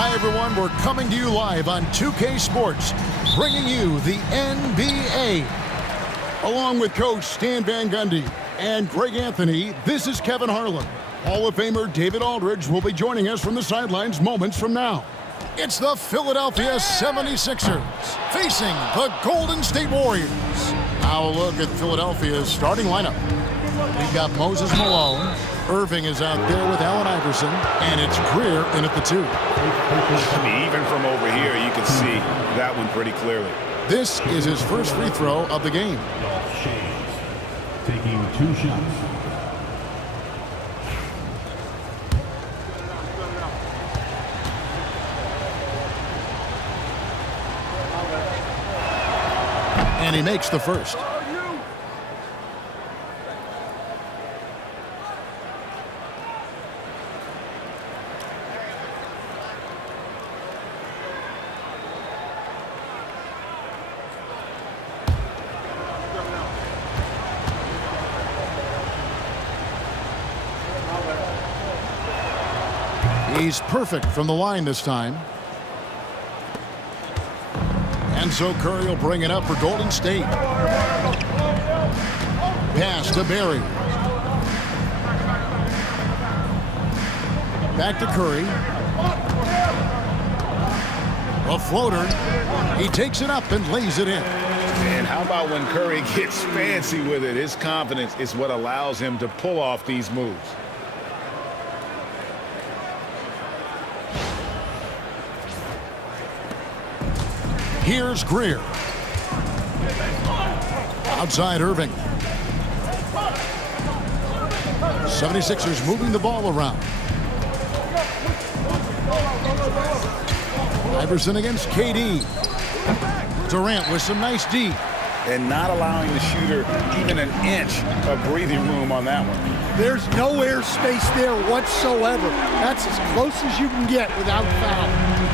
Hi, everyone. We're coming to you live on 2K Sports, bringing you the NBA. Along with Coach Stan Van Gundy and Greg Anthony, this is Kevin Harlan. Hall of Famer David Aldridge will be joining us from the sidelines moments from now. It's the Philadelphia 76ers facing the Golden State Warriors. Now a look at Philadelphia's starting lineup. We've got Moses Malone. Irving is out there with Allen Iverson, and it's Greer in at the 2. I mean, even from over here, you can see that one pretty clearly. This is his first free throw of the game. Taking 2 shots. And he makes the first. He's perfect from the line this time. And so Curry will bring it up for Golden State. Pass to Barry. Back to Curry. A floater. He takes it up and lays it in. And how about when Curry gets fancy with it? His confidence is what allows him to pull off these moves. Here's Greer. Outside Irving. 76ers moving the ball around. Iverson against KD. Durant with some nice D. And not allowing the shooter even an inch of breathing room on that one. There's no airspace there whatsoever. That's as close as you can get without foul.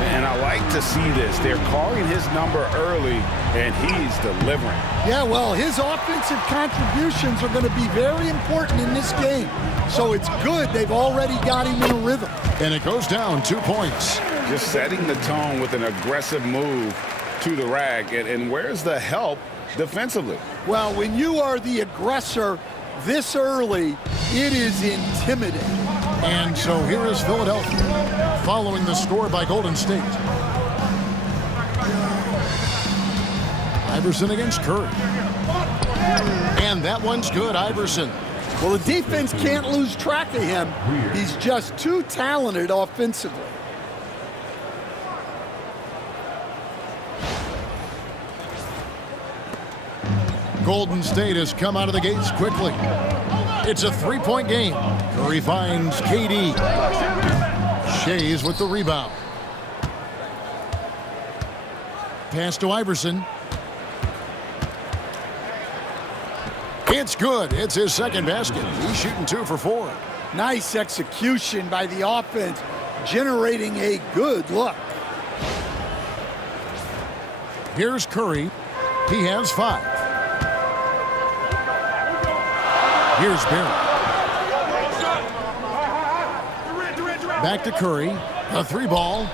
And I like to see this. They're calling his number early, and he's delivering. Yeah, well, his offensive contributions are going to be very important in this game. So it's good they've already got him in a rhythm. And it goes down 2 points. Just setting the tone with an aggressive move to the rack. And where's the help defensively? Well, when you are the aggressor this early, it is intimidating. And so here is Philadelphia following the score by Golden State. Iverson against Curry. And that one's good, Iverson. Well, the defense can't lose track of him. He's just too talented offensively. Golden State has come out of the gates quickly. It's a 3-point game. Curry finds KD. Shays with the rebound. Pass to Iverson. It's good. It's his second basket. He's shooting 2 for 4. Nice execution by the offense, generating a good look. Here's Curry. He has 5. Here's Barry. Back to Curry. A 3-ball.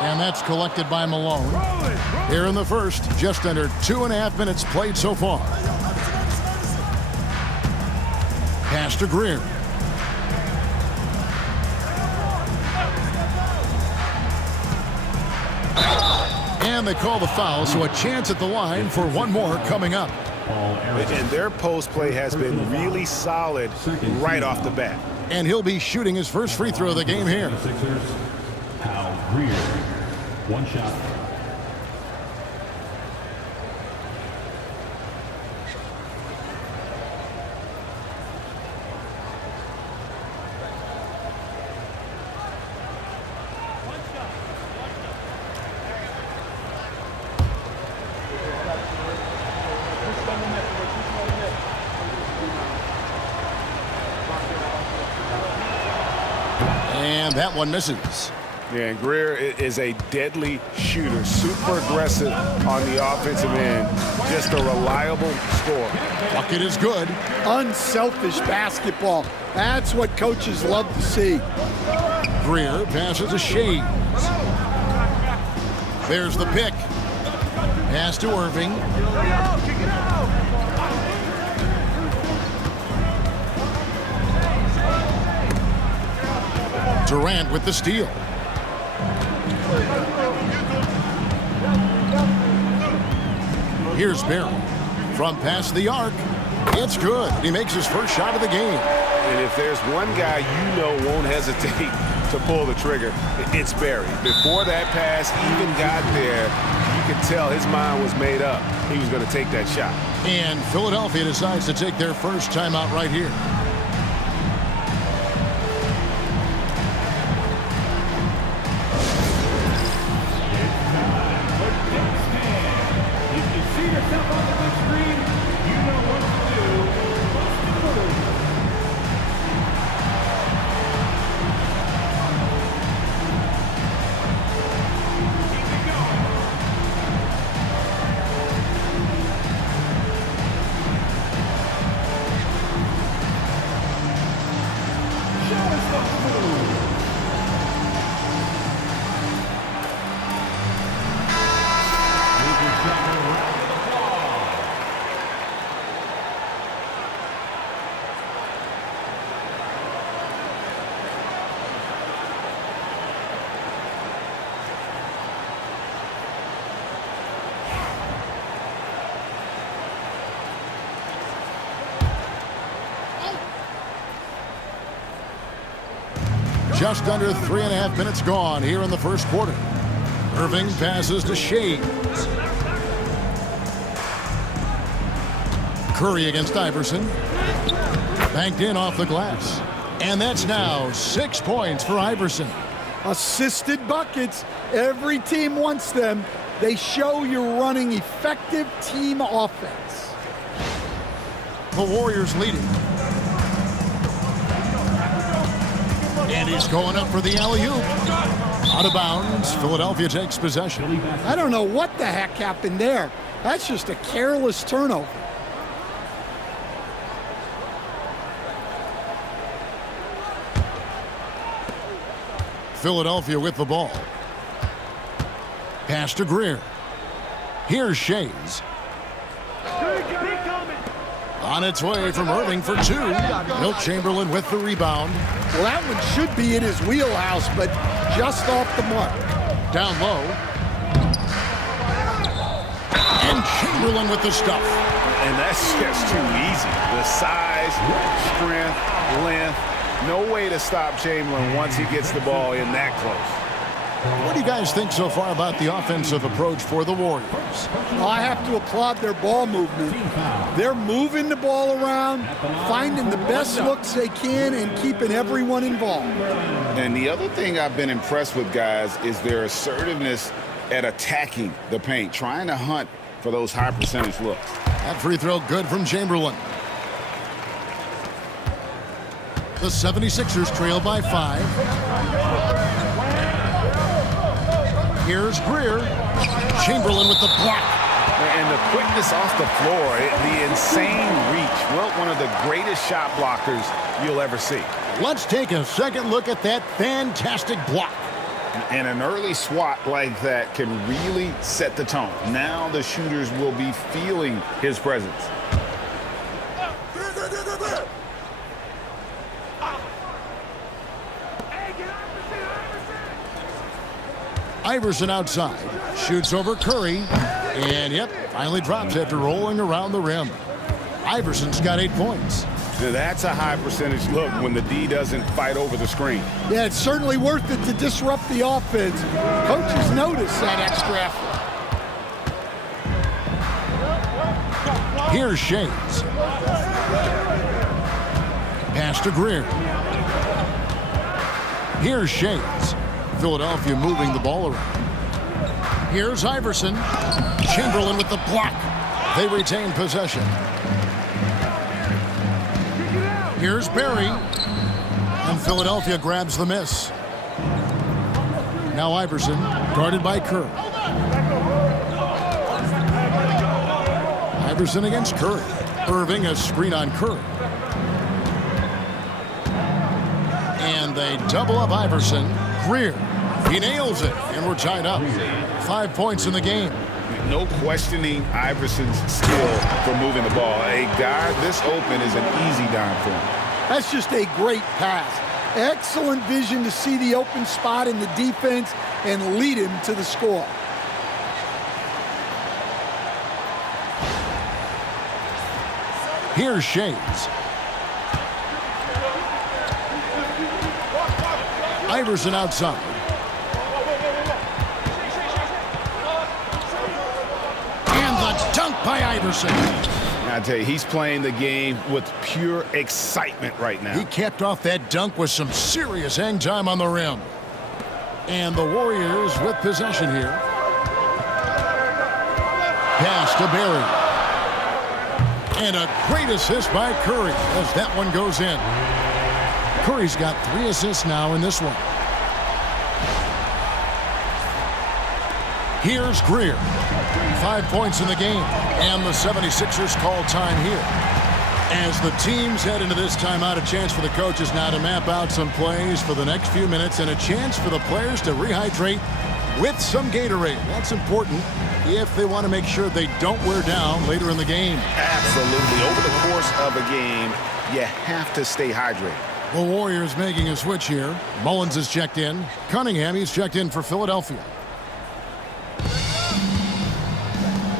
And that's collected by Malone. Here in the first, just under 2.5 minutes played so far. Pass to Greer. And they call the foul, so a chance at the line for one more coming up. And their post play has been really solid right off the bat. And he'll be shooting his first free throw of the game here. Al Greer. 1 shot. And that one misses. Yeah, and Greer is a deadly shooter, super aggressive on the offensive end, just a reliable scorer. Bucket is good. Unselfish basketball. That's what coaches love to see. Greer passes to Shea. There's the pick. Pass to Irving. Durant with the steal. Here's Barry. From past the arc. It's good. He makes his first shot of the game. And if there's one guy you know won't hesitate to pull the trigger, it's Barry. Before that pass even got there, you could tell his mind was made up. He was going to take that shot. And Philadelphia decides to take their first timeout right here. Just under 3.5 minutes gone here in the first quarter. Irving passes to Shea. Curry against Iverson. Banked in off the glass. And that's now 6 points for Iverson. Assisted buckets. Every team wants them. They show you're running effective team offense. The Warriors leading. And he's going up for the alley-oop. Out of bounds. Philadelphia takes possession. I don't know what the heck happened there. That's just a careless turnover. Philadelphia with the ball. Pass to Greer. Here's Shays. On its way from Irving for two. Wilt Chamberlain with the rebound. Well, that one should be in his wheelhouse, but just off the mark. Down low. And Chamberlain with the stuff. And that's just too easy. The size, strength, length. No way to stop Chamberlain once he gets the ball in that close. What do you guys think so far about the offensive approach for the Warriors? Well, I have to applaud their ball movement. They're moving the ball around, finding the best looks they can, and keeping everyone involved. And the other thing I've been impressed with, guys, is their assertiveness at attacking the paint, trying to hunt for those high percentage looks. That free throw good from Chamberlain. The 76ers trail by 5. Here's Greer. Chamberlain with the block. And the quickness off the floor, the insane reach. Well, one of the greatest shot blockers you'll ever see. Let's take a second look at that fantastic block. And an early swat like that can really set the tone. Now the shooters will be feeling his presence. Iverson outside, shoots over Curry, and yep, finally drops after rolling around the rim. Iverson's got 8 points. That's a high percentage look when the D doesn't fight over the screen. Yeah, it's certainly worth it to disrupt the offense. Coaches notice that extra effort. Here's Shays. Pass to Greer. Here's Shays. Philadelphia moving the ball around. Here's Iverson. Chamberlain with the block. They retain possession. Here's Barry. And Philadelphia grabs the miss. Now Iverson, guarded by Curry. Iverson against Curry. Irving a screen on Curry. And And they double up Iverson. Greer. He nails it, and we're tied up. 5 points in the game. No questioning Iverson's skill for moving the ball. A guy this open is an easy dime for him. That's just a great pass. Excellent vision to see the open spot in the defense and lead him to the score. Here's Shades. Iverson outside. And the dunk by Iverson. I tell you, he's playing the game with pure excitement right now. He capped off that dunk with some serious hang time on the rim. And the Warriors with possession here. Pass to Barry. And a great assist by Curry as that one goes in. Curry's got 3 assists now in this one. Here's Greer. 5 points in the game. And the 76ers call time here. As the teams head into this timeout, a chance for the coaches now to map out some plays for the next few minutes and a chance for the players to rehydrate with some Gatorade. That's important if they want to make sure they don't wear down later in the game. Absolutely. Over the course of a game, you have to stay hydrated. The Warriors making a switch here. Mullins is checked in. Cunningham, he's checked in for Philadelphia.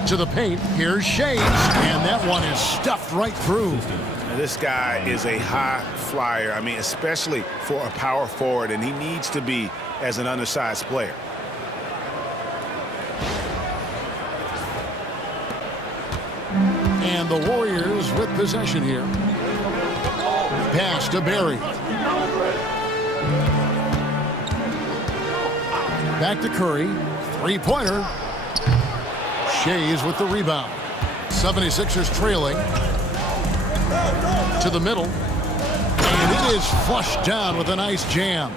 To the paint, here's Shades, and that one is stuffed right through. Now, this guy is a high flyer. I mean, especially for a power forward, and he needs to be as an undersized player. And the Warriors with possession here. Pass to Barry. Back to Curry. Three-pointer. Shays with the rebound. 76ers trailing. To the middle. And it is flushed down with a nice jam.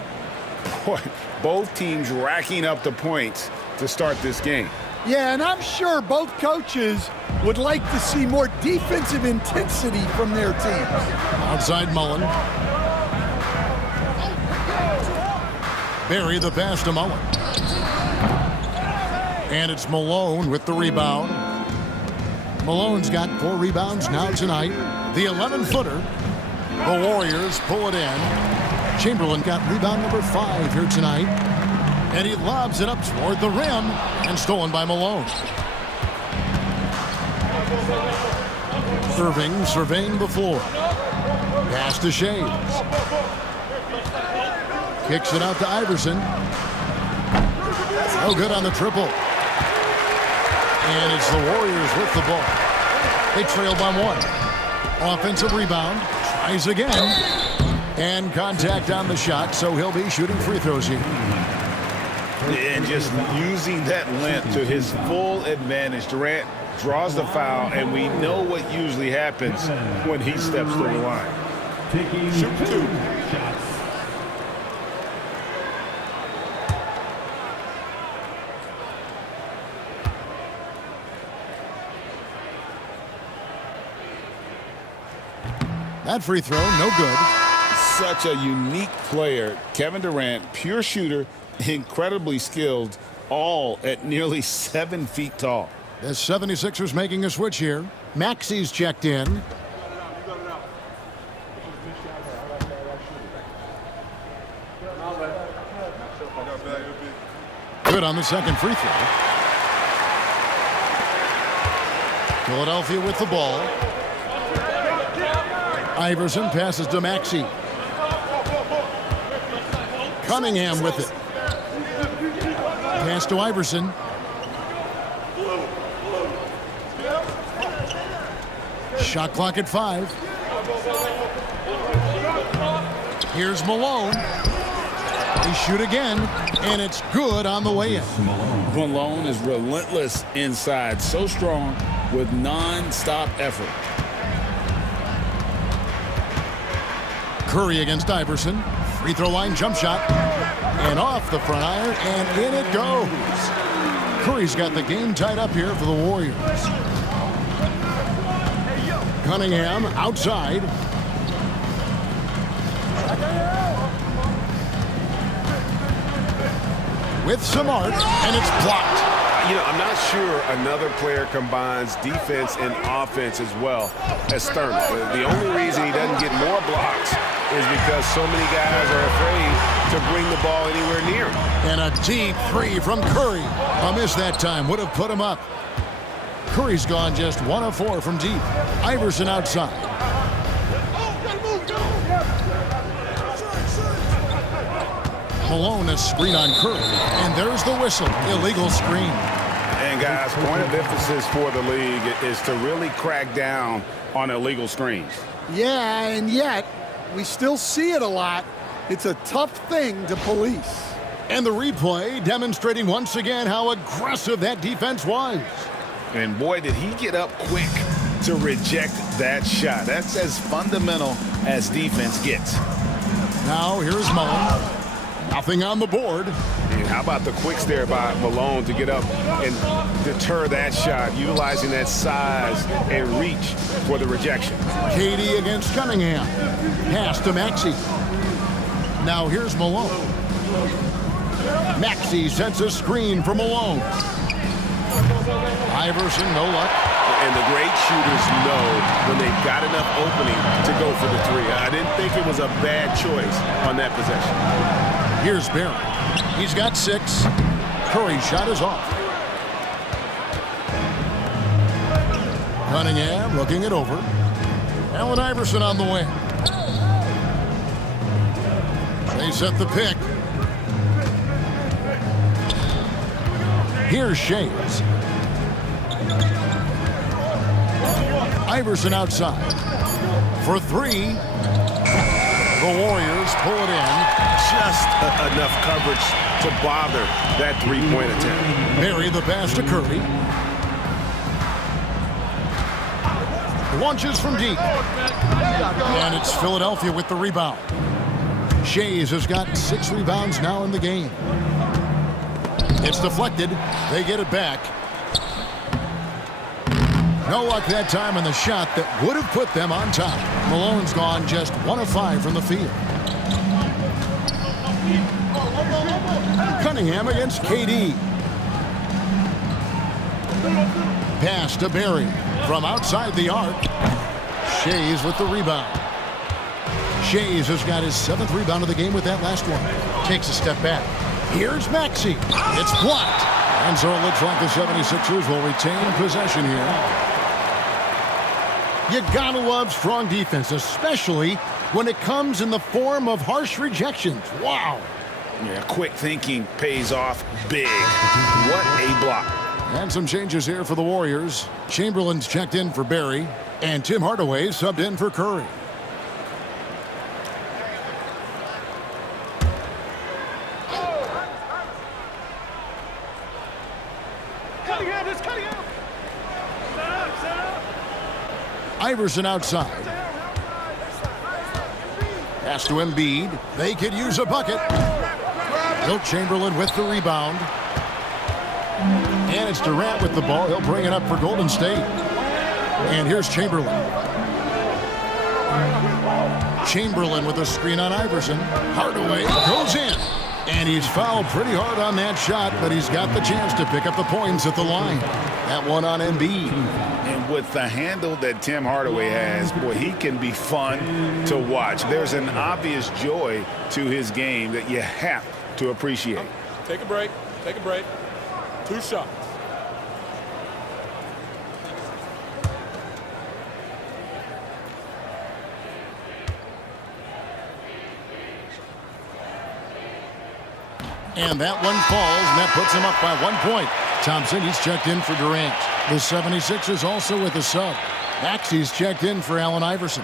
Boy, both teams racking up the points to start this game. Yeah, and I'm sure both coaches would like to see more defensive intensity from their teams. Outside Mullen. Barry the pass to Mullen. And it's Malone with the rebound. Malone's got 4 rebounds now tonight. The 11-footer. The Warriors pull it in. Chamberlain got rebound number 5 here tonight. And he lobs it up toward the rim and stolen by Malone. Irving surveying the floor. Pass to Shades. Kicks it out to Iverson. No good on the triple. And it's the Warriors with the ball. They trail by 1. Offensive rebound. Tries again. And contact on the shot, so he'll be shooting free throws here. And just using that length to his full advantage. Durant draws the foul, and we know what usually happens when he steps to the line. Shoot 2 shots. That free throw, no good. Such a unique player. Kevin Durant, pure shooter, incredibly skilled, all at nearly 7 feet tall. The 76ers making a switch here. Maxi's checked in. Good on the second free throw. Philadelphia with the ball. Iverson passes to Maxey. Cunningham with it. Pass to Iverson. Shot clock at 5. Here's Malone. They shoot again, and it's good on the way in. Malone is relentless inside, so strong with non-stop effort. Curry against Iverson. Free throw line jump shot. And off the front iron, and in it goes. Curry's got the game tied up here for the Warriors. Cunningham outside. with some art, and it's blocked. You know, I'm not sure another player combines defense and offense as well as Thurman. The only reason he doesn't get more blocks is because so many guys are afraid to bring the ball anywhere near him. And a deep three from Curry. A miss that time would have put him up. Curry's gone just 1 of 4 from deep. Iverson outside. Malone, a screen on Curry. And there's the whistle. Illegal screen. And guys, point of emphasis for the league is to really crack down on illegal screens. Yeah, and yet we still see it a lot. It's a tough thing to police. And the replay demonstrating once again how aggressive that defense was. And boy, did he get up quick to reject that shot. That's as fundamental as defense gets. Now here's Malone. Nothing on the board. And how about the quick stare by Malone to get up and deter that shot, utilizing that size and reach for the rejection. KD against Cunningham. Pass to Maxey. Now here's Malone. Maxey sends a screen for Malone. Iverson, no luck. And the great shooters know when they've got enough opening to go for the three. I didn't think it was a bad choice on that possession. Here's Barry. He's got 6. Curry's shot is off. Cunningham looking it over. Allen Iverson on the wing. They set the pick. Here's Shays. Iverson outside. For 3. The Warriors pull it in. Just enough coverage to bother that three-point attempt. Barry the pass to Curry. Launches from deep. And it's Philadelphia with the rebound. Shays has got 6 rebounds now in the game. It's deflected. They get it back. No luck that time on the shot that would have put them on top. Malone's gone just 1 of 5 from the field. Cunningham against KD. Pass to Barry from outside the arc. Shays with the rebound. Shays has got his 7th rebound of the game with that last one. Takes a step back. Here's Maxey. It's blocked. And so it looks like the 76ers will retain possession here. You gotta love strong defense, especially when it comes in the form of harsh rejections. Wow. Yeah, quick thinking pays off big. What a block. And some changes here for the Warriors. Chamberlain's checked in for Barry, and Tim Hardaway subbed in for Curry. Iverson outside. Pass to Embiid. They could use a bucket. Wilt Chamberlain with the rebound. And it's Durant with the ball. He'll bring it up for Golden State. And here's Chamberlain. Chamberlain with a screen on Iverson. Hardaway goes in. And he's fouled pretty hard on that shot, but he's got the chance to pick up the points at the line. That one on Embiid. And with the handle that Tim Hardaway has, boy, he can be fun to watch. There's an obvious joy to his game that you have to appreciate. Take a break. Take a break. 2 shots. And that one falls, and that puts him up by 1 point. Thompson, he's checked in for Durant. The 76ers also with a sub. Maxey's checked in for Allen Iverson.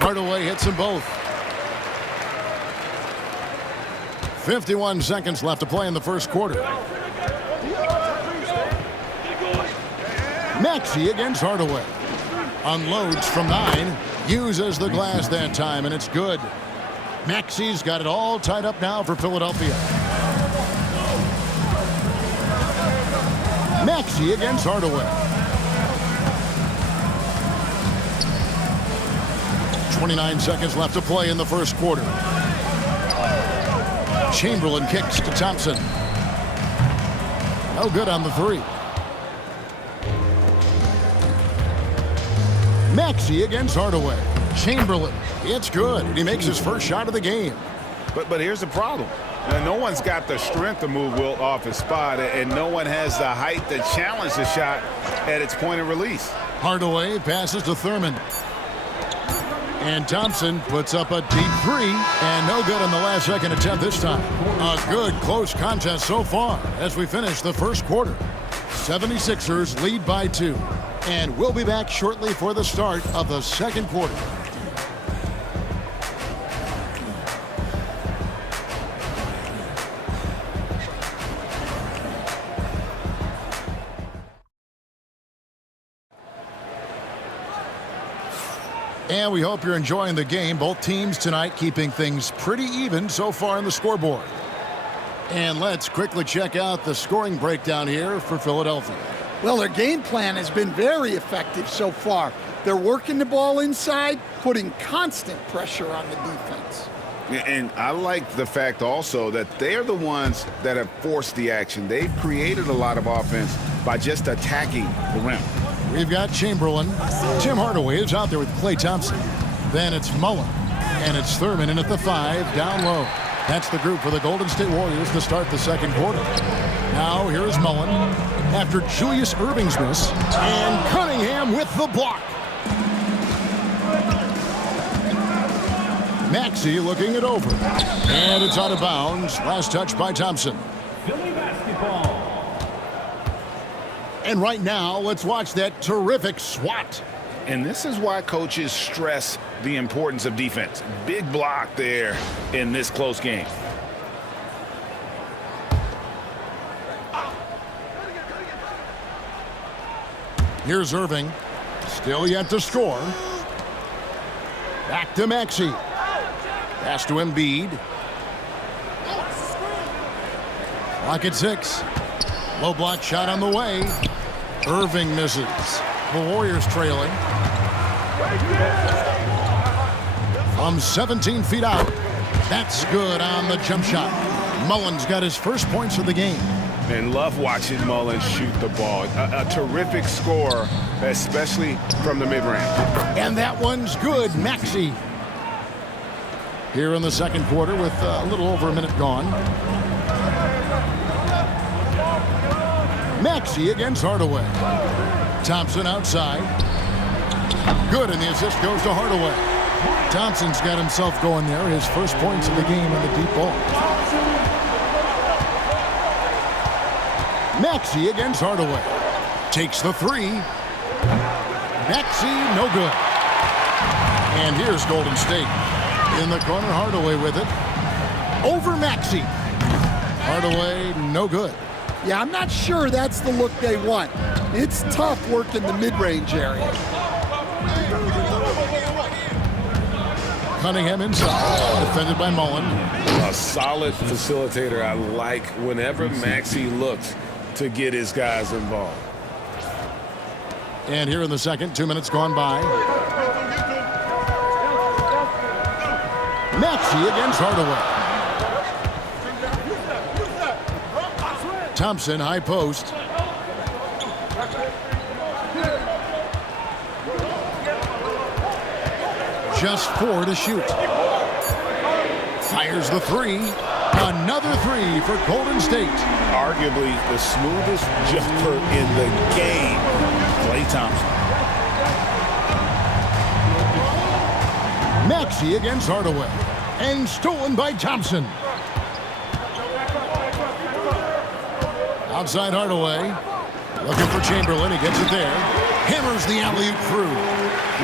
Hardaway hits them both. 51 seconds left to play in the first quarter. Maxey against Hardaway. Unloads from 9. Uses the glass that time, and it's good. Maxey's got it all tied up now for Philadelphia. Maxey against Hardaway. 29 seconds left to play in the first quarter. Chamberlain kicks to Thompson. No good on the three. Maxey against Hardaway. Chamberlain, it's good. He makes his first shot of the game. But here's the problem. No one's got the strength to move Wilt off his spot, and no one has the height to challenge the shot at its point of release. Hardaway passes to Thurman. And Thompson puts up a deep three, and no good on the last second attempt this time. A good close contest so far as we finish the first quarter. 76ers lead by 2. And we'll be back shortly for the start of the second quarter. And we hope you're enjoying the game. Both teams tonight keeping things pretty even so far on the scoreboard. And let's quickly check out the scoring breakdown here for Philadelphia. Well, their game plan has been very effective so far. They're working the ball inside, putting constant pressure on the defense. And I like the fact also that they're the ones that have forced the action. They've created a lot of offense by just attacking the rim. We've got Chamberlain. Tim Hardaway is out there with Klay Thompson. Then it's Mullen. And it's Thurman in at the 5, down low. That's the group for the Golden State Warriors to start the second quarter. Now here is Mullen after Julius Erving's miss. And Cunningham with the block. Maxey looking it over. And it's out of bounds. Last touch by Thompson. Philly basketball. And right now, let's watch that terrific swat. And this is why coaches stress the importance of defense. Big block there in this close game. Here's Irving. Still yet to score. Back to Maxey. Pass to Embiid. Clock at 6. Low block shot on the way. Irving misses. The Warriors trailing. From 17 feet out. That's good on the jump shot. Mullen's got his first points of the game. And love watching Mullen shoot the ball. A terrific scorer, especially from the mid-range. And that one's good. Maxey. Here in the second quarter with a little over a minute gone. Maxey against Hardaway. Thompson outside. Good, and the assist goes to Hardaway. Thompson's got himself going there. His first points of the game in the deep ball. Maxey against Hardaway. Takes the 3. Maxey, no good. And here's Golden State. In the corner, Hardaway with it. Over Maxey. Hardaway, no good. Yeah, I'm not sure that's the look they want. It's tough working the mid-range area. Cunningham inside, defended by Mullen. A solid facilitator. I like whenever Maxey looks to get his guys involved. And here in the second, 2 minutes gone by. Maxey against Hardaway. Thompson, high post. Just 4 to shoot. Fires the 3. Another 3 for Golden State. Arguably the smoothest jumper in the game, Klay Thompson. Maxey against Hardaway. And stolen by Thompson. Outside Hardaway. Looking for Chamberlain. He gets it there. Hammers the alley-oop through.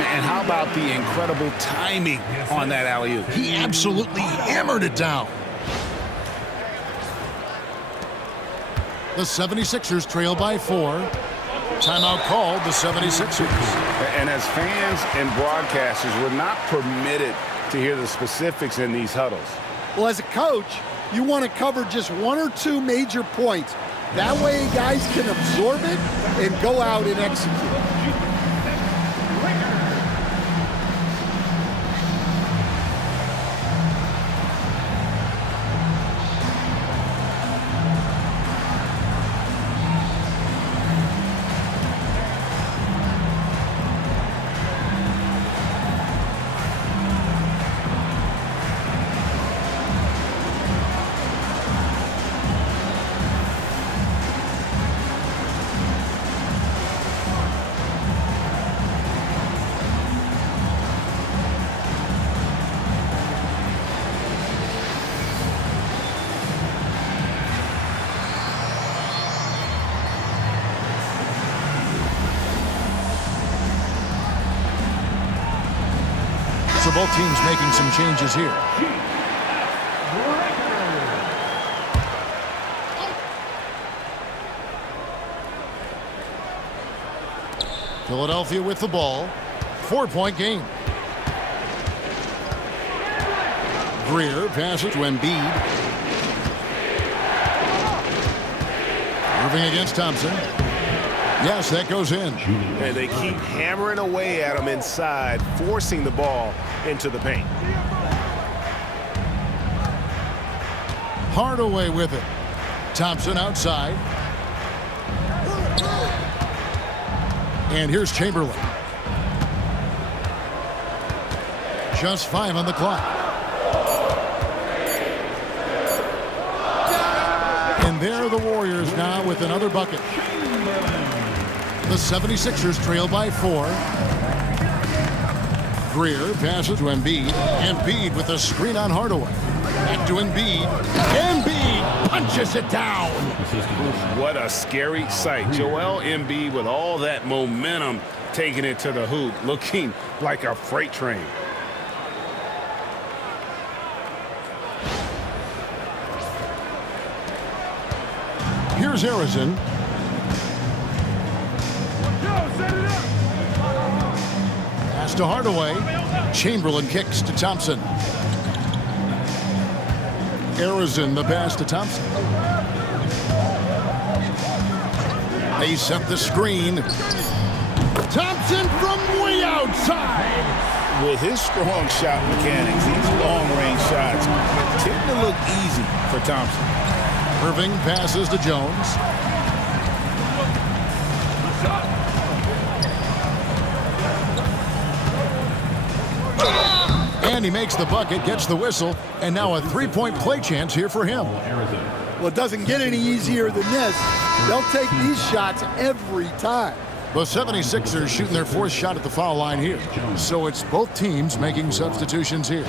And how about the incredible timing on that alley-oop? He absolutely hammered it down. The 76ers trail by 4. Timeout called, the 76ers. And as fans and broadcasters, we're not permitted to hear the specifics in these huddles. Well, as a coach, you want to cover just 1 or 2 major points. That way guys can absorb it and go out and execute. So both teams making some changes here. Philadelphia with the ball. 4-point game. Greer passes to Embiid. Irving against Thompson. Yes, that goes in. And they keep hammering away at him inside, forcing the ball into the paint. Hardaway with it. Thompson outside. And here's Chamberlain. Just 5 on the clock. And there are the Warriors now with another bucket. The 76ers trail by 4. Greer passes to Embiid. Embiid with a screen on Hardaway. Back to Embiid. Embiid punches it down. What a scary sight. Joel Embiid with all that momentum taking it to the hoop, looking like a freight train. Here's Harrison. Pass to Hardaway. Chamberlain kicks to Thompson. Harrison the pass to Thompson. They set the screen. Thompson from way outside. With his strong shot mechanics, these long-range shots tend to look easy for Thompson. Irving passes to Jones. And he makes the bucket, gets the whistle, and now a 3-point play chance here for him. Well, it doesn't get any easier than this. They'll take these shots every time. The 76ers shooting their 4th shot at the foul line here. So it's both teams making substitutions here.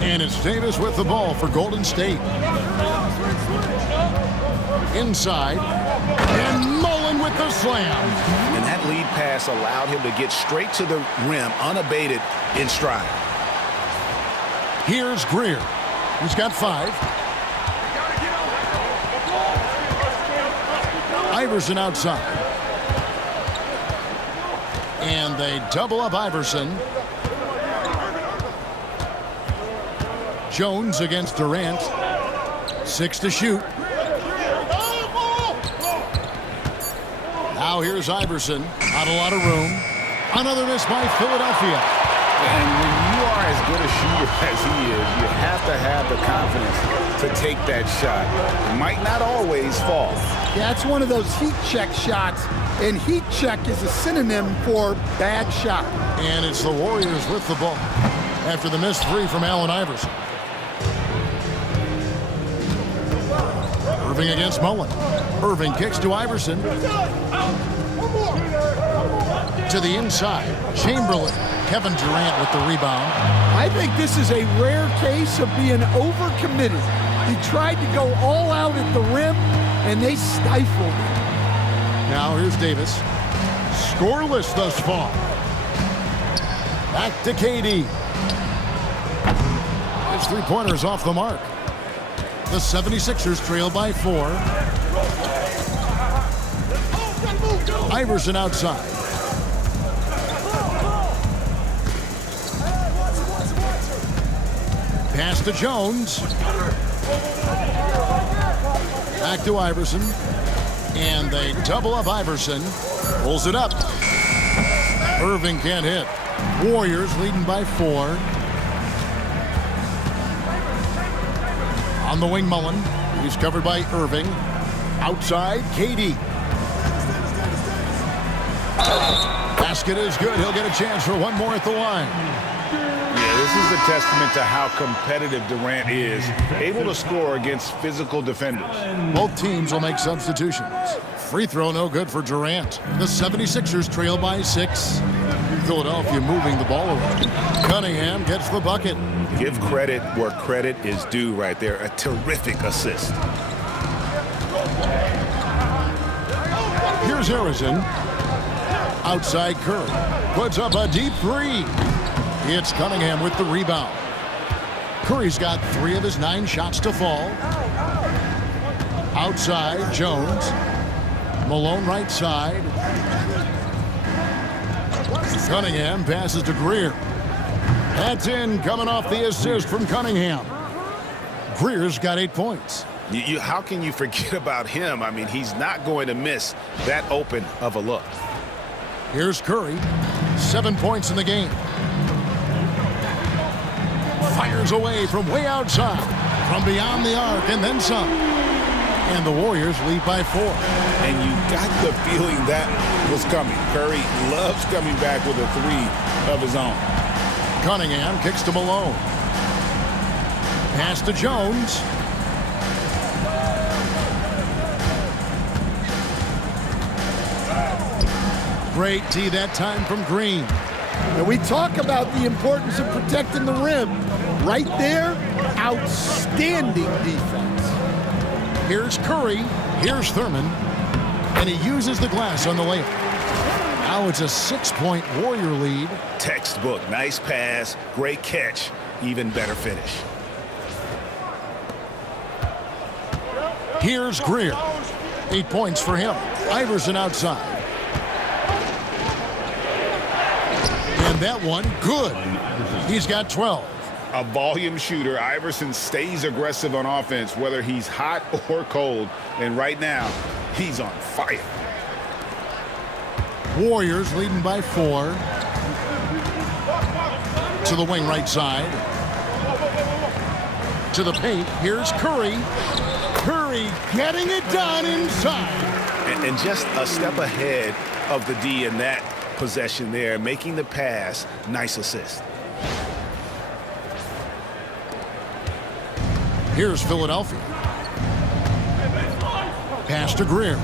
And it's Davis with the ball for Golden State. Inside. And Mullen with the slam. And that lead pass allowed him to get straight to the rim unabated in stride. Here's Greer. He's got 5. Iverson outside. And they double up Iverson. Jones against Durant. 6 to shoot. Now here's Iverson. Not a lot of room. Another miss by Philadelphia. And when you are as good a shooter as he is, you have to have the confidence to take that shot. It might not always fall. Yeah, it's one of those heat check shots, and heat check is a synonym for bad shot. And it's the Warriors with the ball after the missed 3 from Allen Iverson. Irving against Mullen. Irving kicks to Iverson. To the inside. Chamberlain. Kevin Durant with the rebound. I think this is a rare case of being overcommitted. He tried to go all out at the rim, and they stifled him. Now here's Davis. Scoreless thus far. Back to KD. His three-pointer's off the mark. The 76ers trail by 4. Iverson outside. Pass to Jones. Back to Iverson. And they double up Iverson. Pulls it up. Irving can't hit. Warriors leading by 4. On the wing, Mullen. He's covered by Irving. Outside, KD. Basket is good. He'll get a chance for one more at the line. Yeah, this is a testament to how competitive Durant is, able to score against physical defenders. Both teams will make substitutions. Free throw no good for Durant. The 76ers trail by 6. Philadelphia moving the ball around. Cunningham gets the bucket. Give credit where credit is due right there. A terrific assist. Here's Harrison. Outside Curry. Puts up a deep 3. It's Cunningham with the rebound. Curry's got 3 of his 9 shots to fall. Outside, Jones. Malone right side. Cunningham passes to Greer. That's in, coming off the assist from Cunningham. Greer's got 8 points. How can you forget about him? I mean, he's not going to miss that open of a look. Here's Curry. 7 points in the game. Fires away from way outside. From beyond the arc and then some. And the Warriors lead by 4. And you got the feeling that was coming. Curry loves coming back with a 3 of his own. Cunningham kicks to Malone. Pass to Jones. Great tee that time from Green. And we talk about the importance of protecting the rim. Right there, outstanding defense. Here's Curry. Here's Thurman. And he uses the glass on the layup. Now it's a 6-point Warrior lead. Textbook. Nice pass. Great catch. Even better finish. Here's Greer. 8 points for him. Iverson outside. And that one, good. He's got 12. A volume shooter. Iverson stays aggressive on offense, whether he's hot or cold. And right now, he's on fire. Warriors leading by 4. To the wing right side. To the paint. Here's Curry. Curry getting it done inside. And just a step ahead of the D in that possession there, making the pass. Nice assist. Here's Philadelphia. Pass to Greer.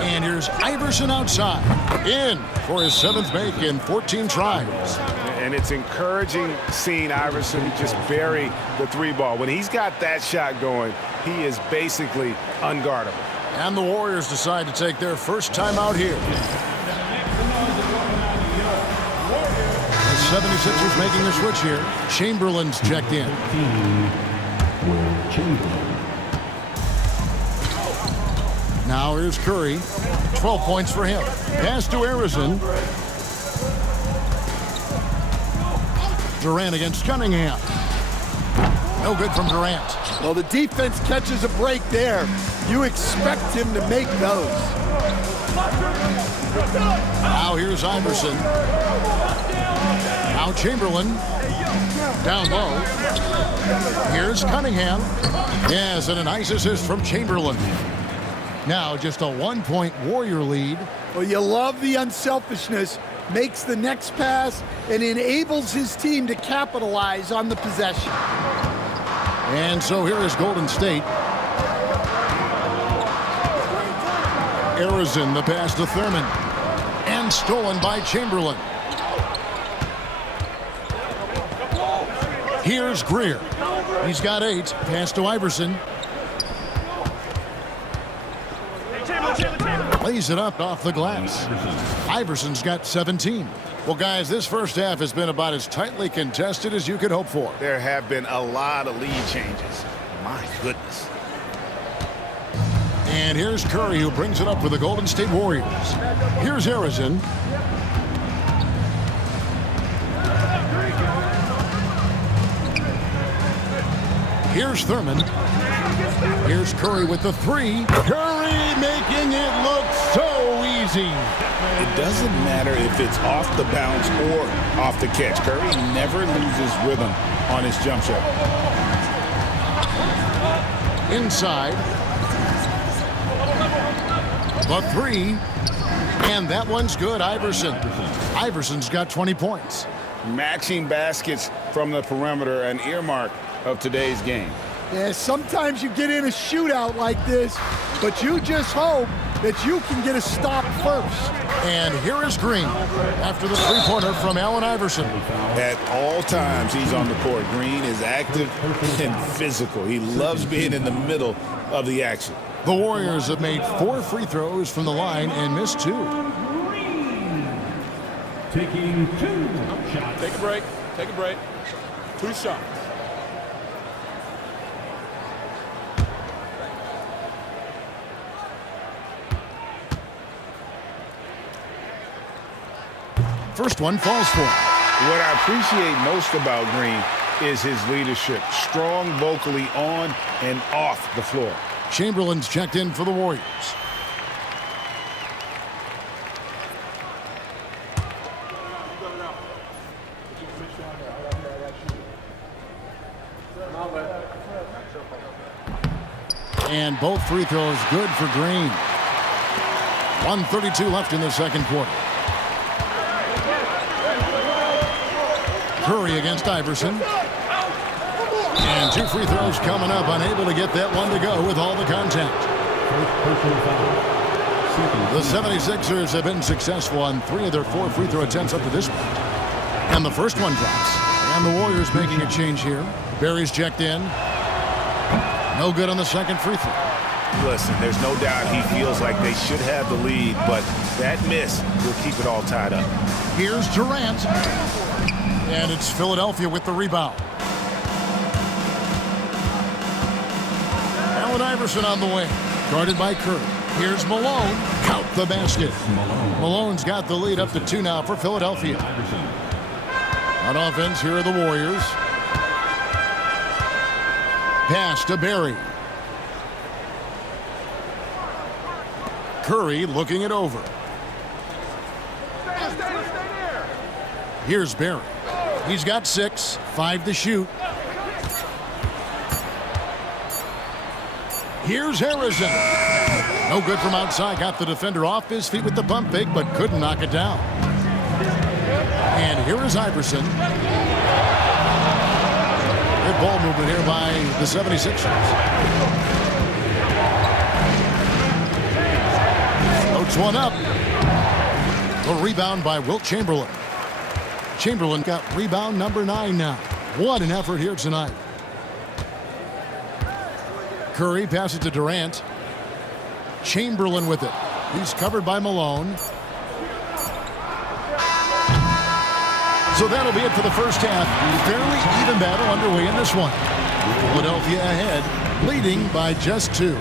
And here's Iverson outside. In for his 7th make in 14 tries. And it's encouraging seeing Iverson just bury the 3-ball. When he's got that shot going, he is basically unguardable. And the Warriors decide to take their first time out here. The 76ers making a switch here. Chamberlain's checked in. Now here's Curry. 12 points for him. Pass to Harrison. Durant against Cunningham. No good from Durant. Well, the defense catches a break there. You expect him to make those. Now here's Iverson. Now Chamberlain. Down low. Here's Cunningham. Yes, and a nice assist from Chamberlain. Now just a 1-point Warrior lead. Well, you love the unselfishness. Makes the next pass and enables his team to capitalize on the possession. And so here is Golden State. Harrison, the pass to Thurman. And stolen by Chamberlain. Here's Greer. He's got 8. Pass to Iverson. Lays it up off the glass. Iverson's got 17. Well, guys, this first half has been about as tightly contested as you could hope for. There have been a lot of lead changes. My goodness. And here's Curry, who brings it up for the Golden State Warriors. Here's Harrison. Here's Thurman. Here's Curry with the three. Curry making it look so easy. It doesn't matter if it's off the bounce or off the catch. Curry never loses rhythm on his jump shot. Inside. The three. And that one's good. Iverson. Iverson's got 20 points. Matching baskets from the perimeter, an earmark of today's game. Yeah, sometimes you get in a shootout like this, but you just hope that you can get a stop first. And here is Green after the three-pointer from Allen Iverson. At all times, he's on the court. Green is active and physical. He loves being in the middle of the action. The Warriors have made 4 free throws from the line and missed 2. Taking 2 shots. Take a break. Take a break. 2 shots. First one falls for him. What I appreciate most about Green is his leadership. Strong vocally on and off the floor. Chamberlain's checked in for the Warriors. And both free throws good for Green. 1:32 left in the second quarter. Curry against Iverson. And 2 free throws coming up. Unable to get that one to go with all the contact. The 76ers have been successful on 3 of their 4 free throw attempts up to this point. And the first one drops. And the Warriors making a change here. Barry's checked in. No good on the second free throw. Listen, there's no doubt he feels like they should have the lead, but that miss will keep it all tied up. Here's Durant. And it's Philadelphia with the rebound. Allen Iverson on the wing. Guarded by Curry. Here's Malone. Count the basket. Malone's got the lead up to 2 now for Philadelphia. On offense, here are the Warriors. Pass to Barry. Curry looking it over. Here's Barry. He's got 6, 5 to shoot. Here's Harrison. No good from outside. Got the defender off his feet with the pump fake, but couldn't knock it down. And here is Iverson. Good ball movement here by the 76ers. Floats one up. The rebound by Wilt Chamberlain. Chamberlain got rebound number 9 now. What an effort here tonight. Curry passes to Durant. Chamberlain with it. He's covered by Malone. So that'll be it for the first half. Fairly even battle underway in this one. Philadelphia ahead, leading by just 2.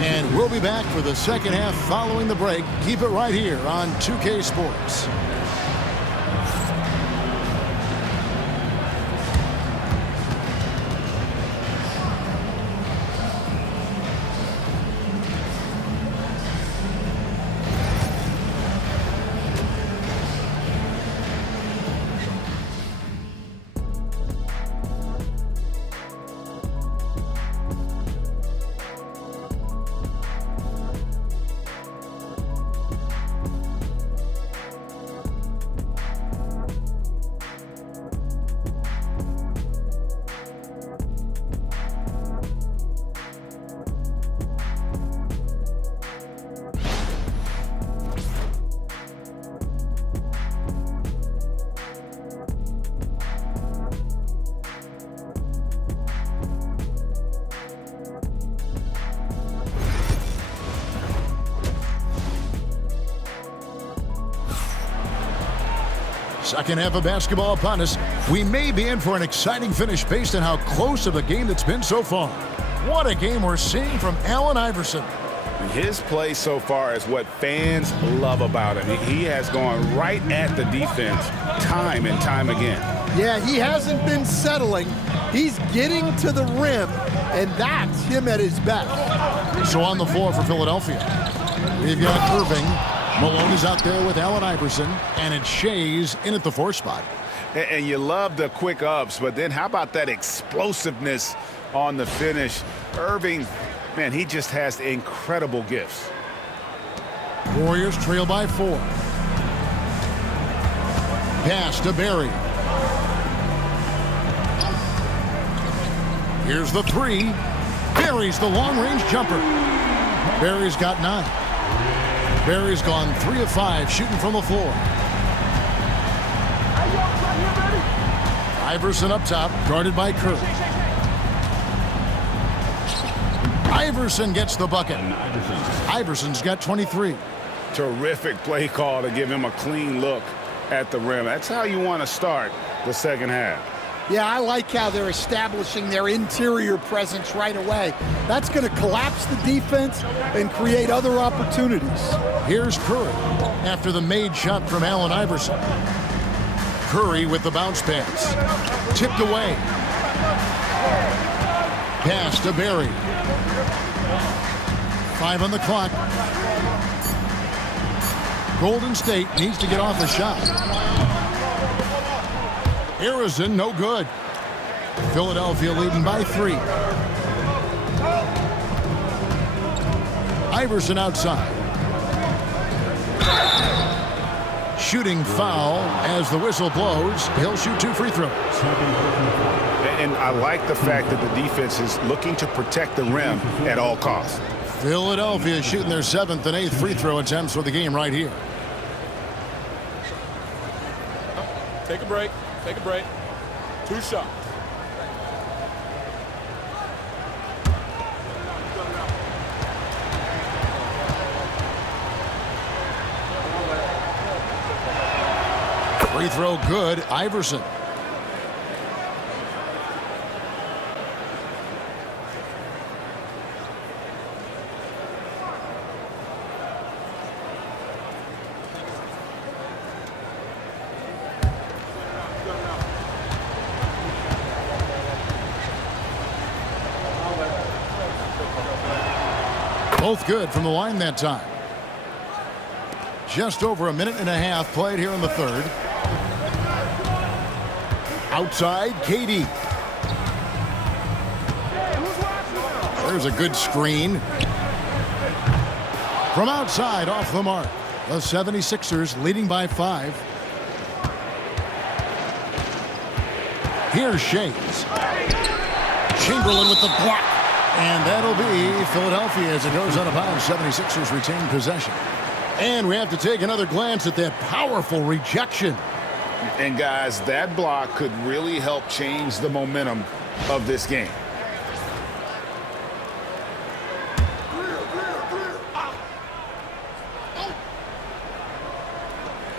And we'll be back for the second half following the break. Keep it right here on 2K Sports. Second half of basketball upon us. We may be in for an exciting finish based on how close of a game that's been so far. What a game we're seeing from Allen Iverson. His play so far is what fans love about him. He has gone right at the defense time and time again. Yeah, he hasn't been settling. He's getting to the rim, and that's him at his best. So on the floor for Philadelphia, we've got Irving. Malone is out there with Allen Iverson, and it's Shays in at the 4 spot. And you love the quick ups, but then how about that explosiveness on the finish? Irving, man, he just has incredible gifts. Warriors trail by 4. Pass to Barry. Here's the 3. Barry's the long-range jumper. Barry's got 9. Barry's gone 3 of 5 shooting from the floor. Iverson up top, guarded by Curry. Iverson gets the bucket. Iverson's got 23. Terrific play call to give him a clean look at the rim. That's how you want to start the second half. Yeah, I like how they're establishing their interior presence right away. That's going to collapse the defense and create other opportunities. Here's Curry after the made shot from Allen Iverson. Curry with the bounce pass. Tipped away. Pass to Barry. 5 on the clock. Golden State needs to get off the shot. Harrison, no good. Philadelphia leading by 3. Iverson outside. Shooting foul as the whistle blows. He'll shoot 2 free throws. And I like the fact that the defense is looking to protect the rim at all costs. Philadelphia shooting their 7th and 8th free throw attempts for the game right here. Take a break. Take a break. 2 shots. Free throw good. Iverson. Both good from the line that time. Just over a minute and a half played here in the 3rd. Outside, KD. There's a good screen. From outside, off the mark. The 76ers leading by 5. Here's Shays. Chamberlain with the block. And that'll be Philadelphia as it goes out of bounds. 76ers retain possession. And we have to take another glance at that powerful rejection. And guys, that block could really help change the momentum of this game.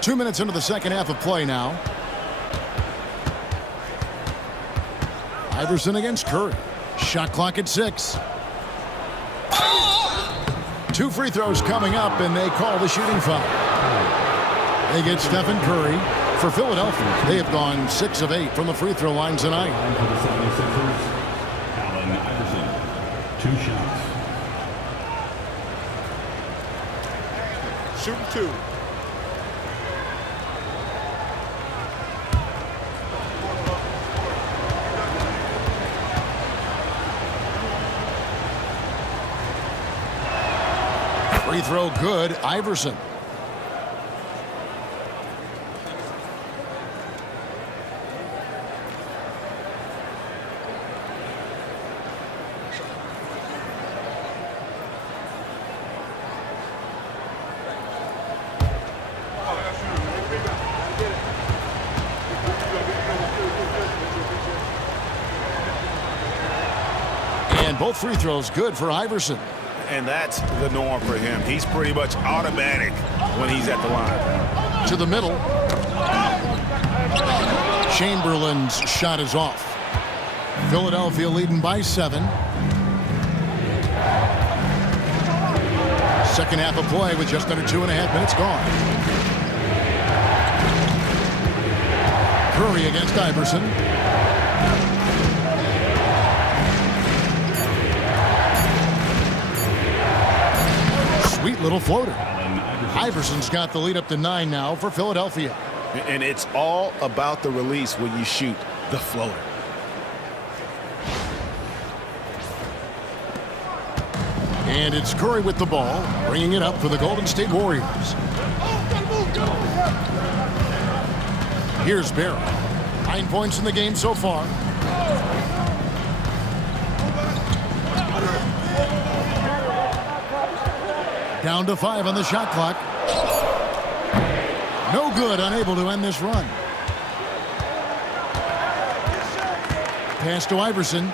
Two minutes into the second half of play now. Iverson against Curry. Shot clock at 6. 2 free throws coming up, and they call the shooting foul. They get Stephen Curry. For Philadelphia, they have gone 6 of 8 from the free throw line tonight. For the 76ers, Allen Iverson, 2 shots. Shooting 2. Free throw good. Iverson. And both free throws good for Iverson. And that's the norm for him. He's pretty much automatic when he's at the line. To the middle. Chamberlain's shot is off. Philadelphia leading by 7. Second half of play with just under 2.5 minutes gone. Curry against Iverson. Sweet little floater. Iverson's got the lead up to 9 now for Philadelphia. And it's all about the release when you shoot the floater. And it's Curry with the ball, bringing it up for the Golden State Warriors. Here's Barry. 9 points in the game so far. Down to 5 on the shot clock. No good, unable to end this run. Pass to Iverson.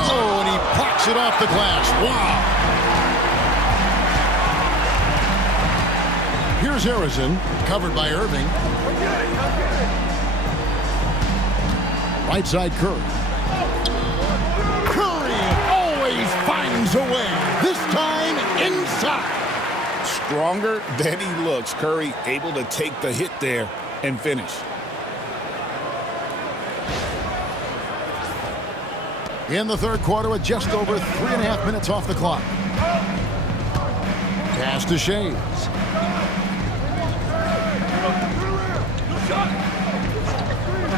Oh, and he pops it off the glass. Wow. Here's Harrison, covered by Irving. Right side Curry. Curry always finds a way. This time inside. Stronger than he looks. Curry able to take the hit there and finish. In the third quarter with just over 3.5 minutes off the clock. Pass to Shays.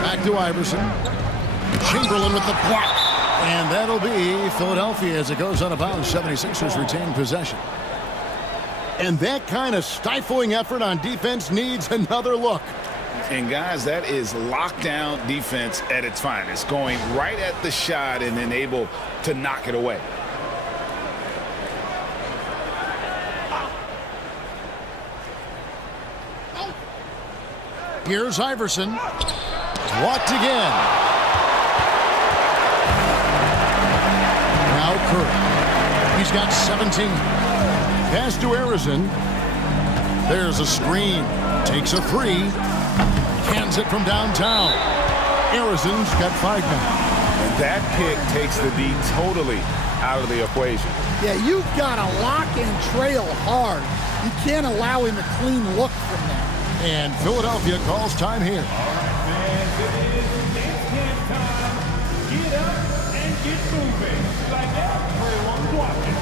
Back to Iverson. Chamberlain with the block. And that'll be Philadelphia as it goes out of bounds. 76ers retain possession. And that kind of stifling effort on defense needs another look. And guys, that is lockdown defense at its finest. Going right at the shot and then able to knock it away. Here's Iverson. Blocked again. Now Curry. He's got 17. Pass to Harrison. There's a screen. Takes a 3. Cans it from downtown. Harrison's got 5 now. And that pick takes the D totally out of the equation. Yeah, you've got to lock and trail hard. You can't allow him a clean look from that. And Philadelphia calls time here. All right, fans, it is dance time. Get up and get moving like everyone's watching.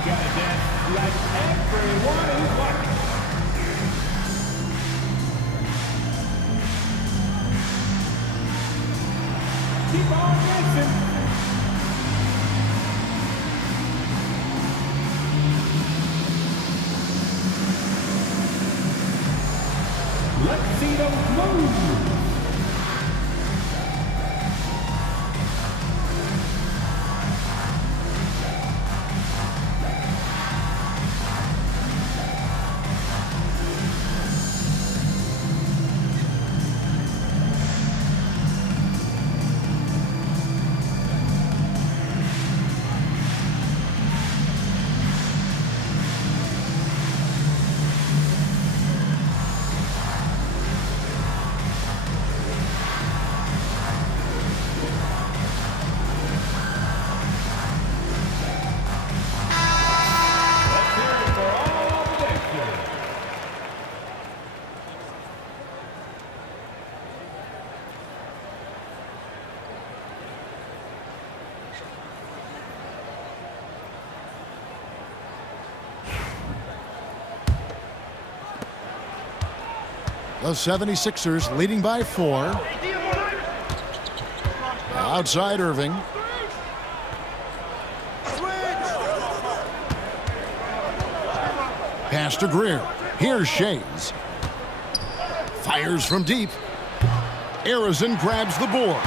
Gotta dance like everyone is watching. Keep on dancing. Let's see those moves. The 76ers leading by 4. Outside Irving. Pass to Greer. Here's Shays. Fires from deep. Harrison grabs the board.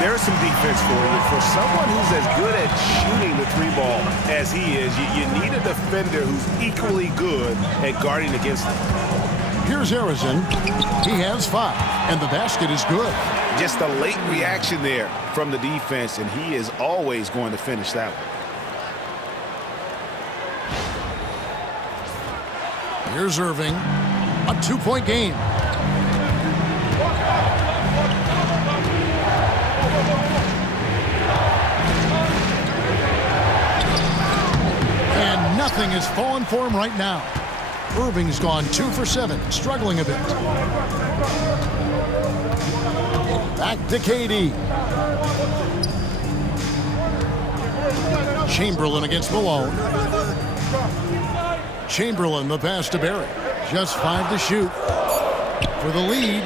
There's some defense for you. For someone who's as good at shooting the 3-ball as he is, you need a defender who's equally good at guarding against him. Here's Harrison. He has 5, and the basket is good. Just a late reaction there from the defense, and he is always going to finish that one. Here's Irving. A 2-point game. And nothing has fallen for him right now. Irving's gone 2 for 7, struggling a bit. Back to KD. Chamberlain against Malone. Chamberlain, the pass to Barry. Just 5 to shoot. For the lead,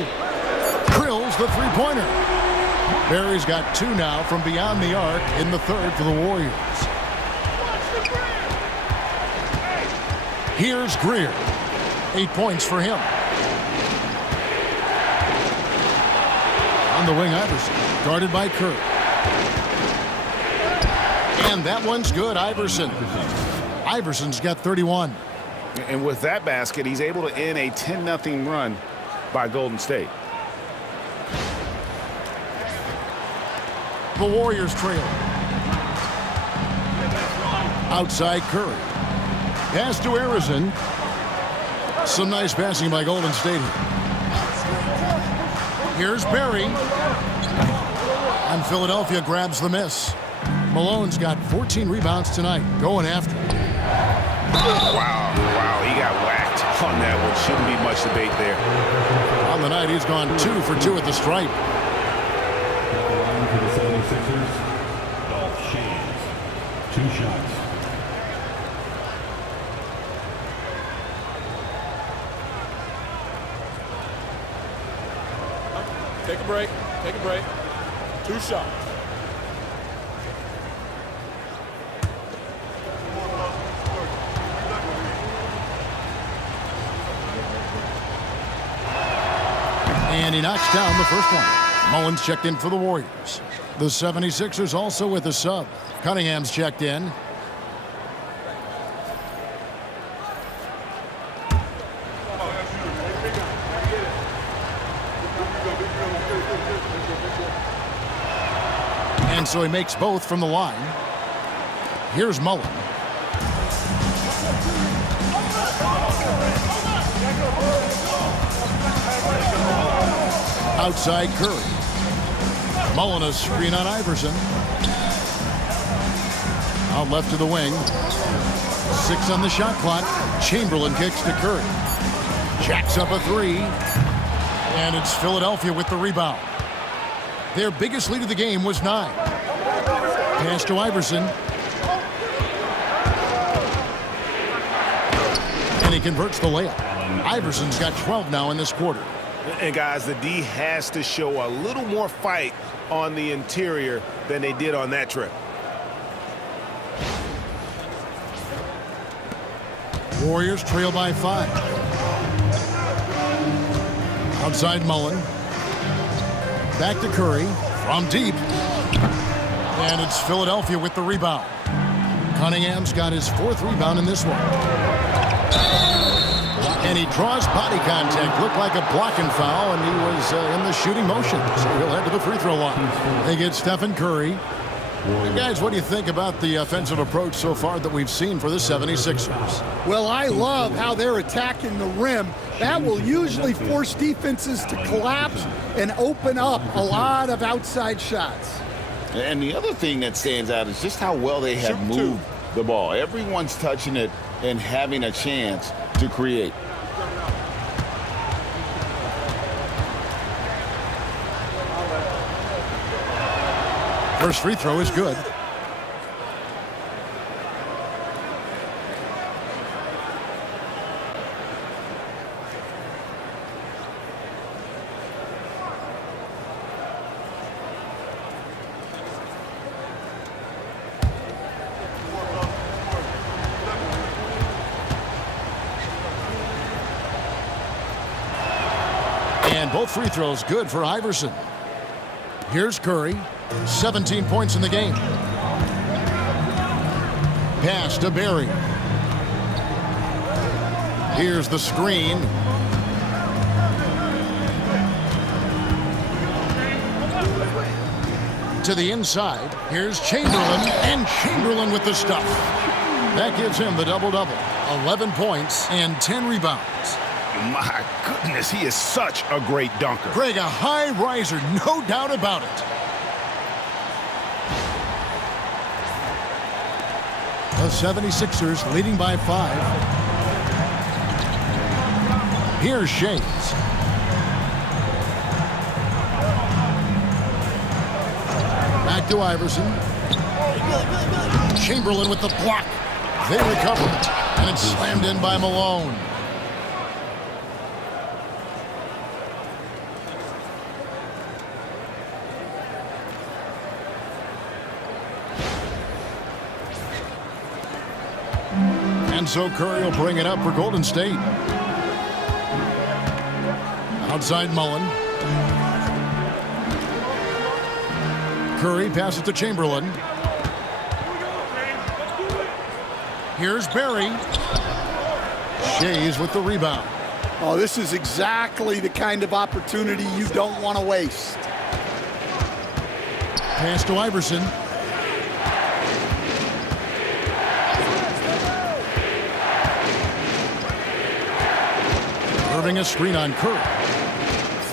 drills the three-pointer. Barry's got 2 now from beyond the arc in the third for the Warriors. Here's Greer. 8 points for him. On the wing, Iverson, guarded by Curry. And that one's good, Iverson. Iverson's got 31. And with that basket, he's able to end a 10-0 run by Golden State. The Warriors trail. Outside Curry. Pass to Harrison. Some nice passing by Golden State. Here's Barry. And Philadelphia grabs the miss. Malone's got 14 rebounds tonight. Going after. Wow, he got whacked on that one. Shouldn't be much debate there. On the night, he's gone 2 for 2 at the stripe. At the line for the 76ers, Dolph Schayes. 2 shots. Take a break. Take a break. 2 shots. And he knocks down the first one. Mullins checked in for the Warriors. The 76ers also with a sub. Cunningham's checked in. And so he makes both from the line. Here's Mullen. Outside Curry. Mullen a screen on Iverson. Out left to the wing. 6 on the shot clock. Chamberlain kicks to Curry. Jacks up a 3. And it's Philadelphia with the rebound. Their biggest lead of the game was 9. Pass to Iverson. And he converts the layup. Iverson's got 12 now in this quarter. And guys, the D has to show a little more fight on the interior than they did on that trip. Warriors trail by 5. Outside Mullen. Back to Curry from deep. And it's Philadelphia with the rebound. Cunningham's got his 4th rebound in this one. And he draws body contact. Looked like a blocking foul, and he was in the shooting motion. So he'll head to the free throw line. They get Stephen Curry. And guys, what do you think about the offensive approach so far that we've seen for the 76ers? Well, I love how they're attacking the rim. That will usually force defenses to collapse and open up a lot of outside shots. And the other thing that stands out is just how well they have moved the ball. Everyone's touching it and having a chance to create. First free throw is good. And both free throws good for Iverson. Here's Curry. 17 points in the game. Pass to Barry. Here's the screen. to the inside. Here's Chamberlain, and Chamberlain with the stuff. That gives him the double-double. 11 points and 10 rebounds. My goodness, he is such a great dunker. Greg, a high riser, no doubt about it. The 76ers leading by 5. Here's Shades. Back to Iverson. Chamberlain with the block. They recover it, and it's slammed in by Malone. And so Curry will bring it up for Golden State. Outside Mullen. Curry passes to Chamberlain. Here's Barry. Shays with the rebound. Oh, this is exactly the kind of opportunity you don't want to waste. Pass to Iverson. Irving a screen on Curry.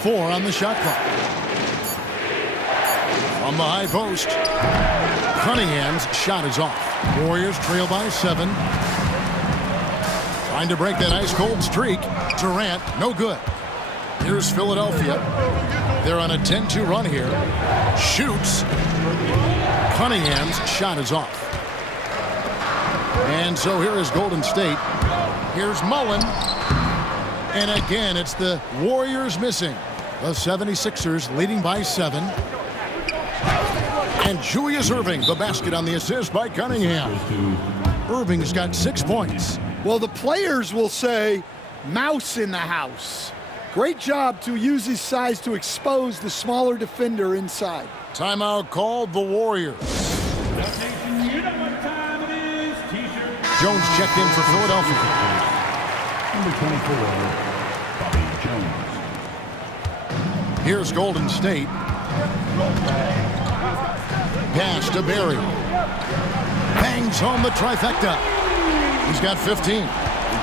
4 on the shot clock. From the high post. Cunningham's shot is off. Warriors trail by 7. Trying to break that ice-cold streak. Durant, no good. Here's Philadelphia. They're on a 10-2 run here. Shoots. Cunningham's shot is off. And so here is Golden State. Here's Mullen. And again, it's the Warriors missing. The 76ers leading by 7. And Julius Erving, the basket on the assist by Cunningham. Irving's got 6 points. Well, the players will say, mouse in the house. Great job to use his size to expose the smaller defender inside. Timeout called the Warriors. You know what time it is, T-shirt. Jones checked in for Philadelphia. Number 24, Bobby Jones. Here's Golden State. Pass to Barry. Bangs home the trifecta. He's got 15.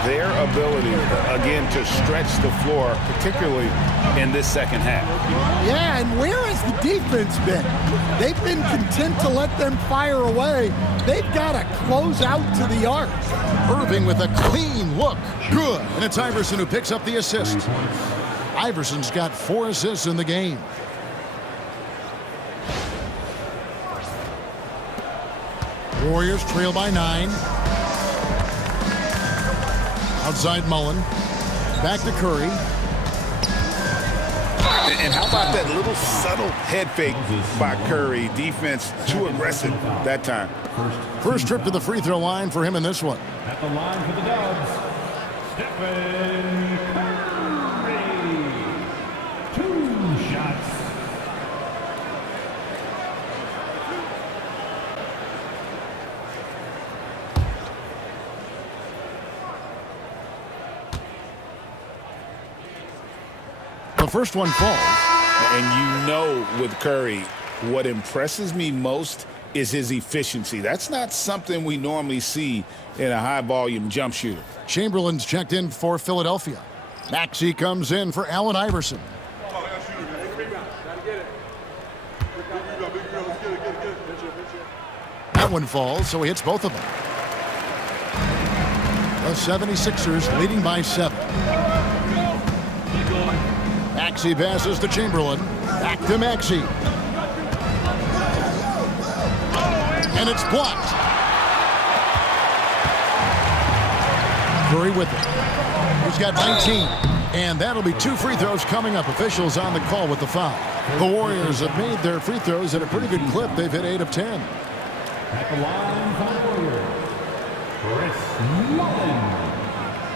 Their ability, again, to stretch the floor, particularly in this second half. Yeah, and where has the defense been? They've been content to let them fire away. They've got to close out to the arc. Irving with a clean look. Good. And it's Iverson who picks up the assist. Iverson's got 4 assists in the game. Warriors trail by 9. Outside Mullen. Back to Curry. And how about that little subtle head fake by Curry? Defense too aggressive that time. First trip to the free throw line for him in this one. At the line for the Dubs, Stephen Curry. 2 shots. The first one falls. And you know with Curry, what impresses me most is his efficiency. That's not something we normally see in a high-volume jump shooter. Chamberlain's checked in for Philadelphia. Maxey comes in for Allen Iverson. That one falls, so he hits both of them. The 76ers leading by 7. Maxey passes to Chamberlain. Back to Maxey. And it's blocked. Curry with it. He's got 19. And that'll be 2 free throws coming up. Officials on the call with the foul. The Warriors have made their free throws at a pretty good clip. They've hit 8 of 10. At the line for the Warriors, Chris Mullen,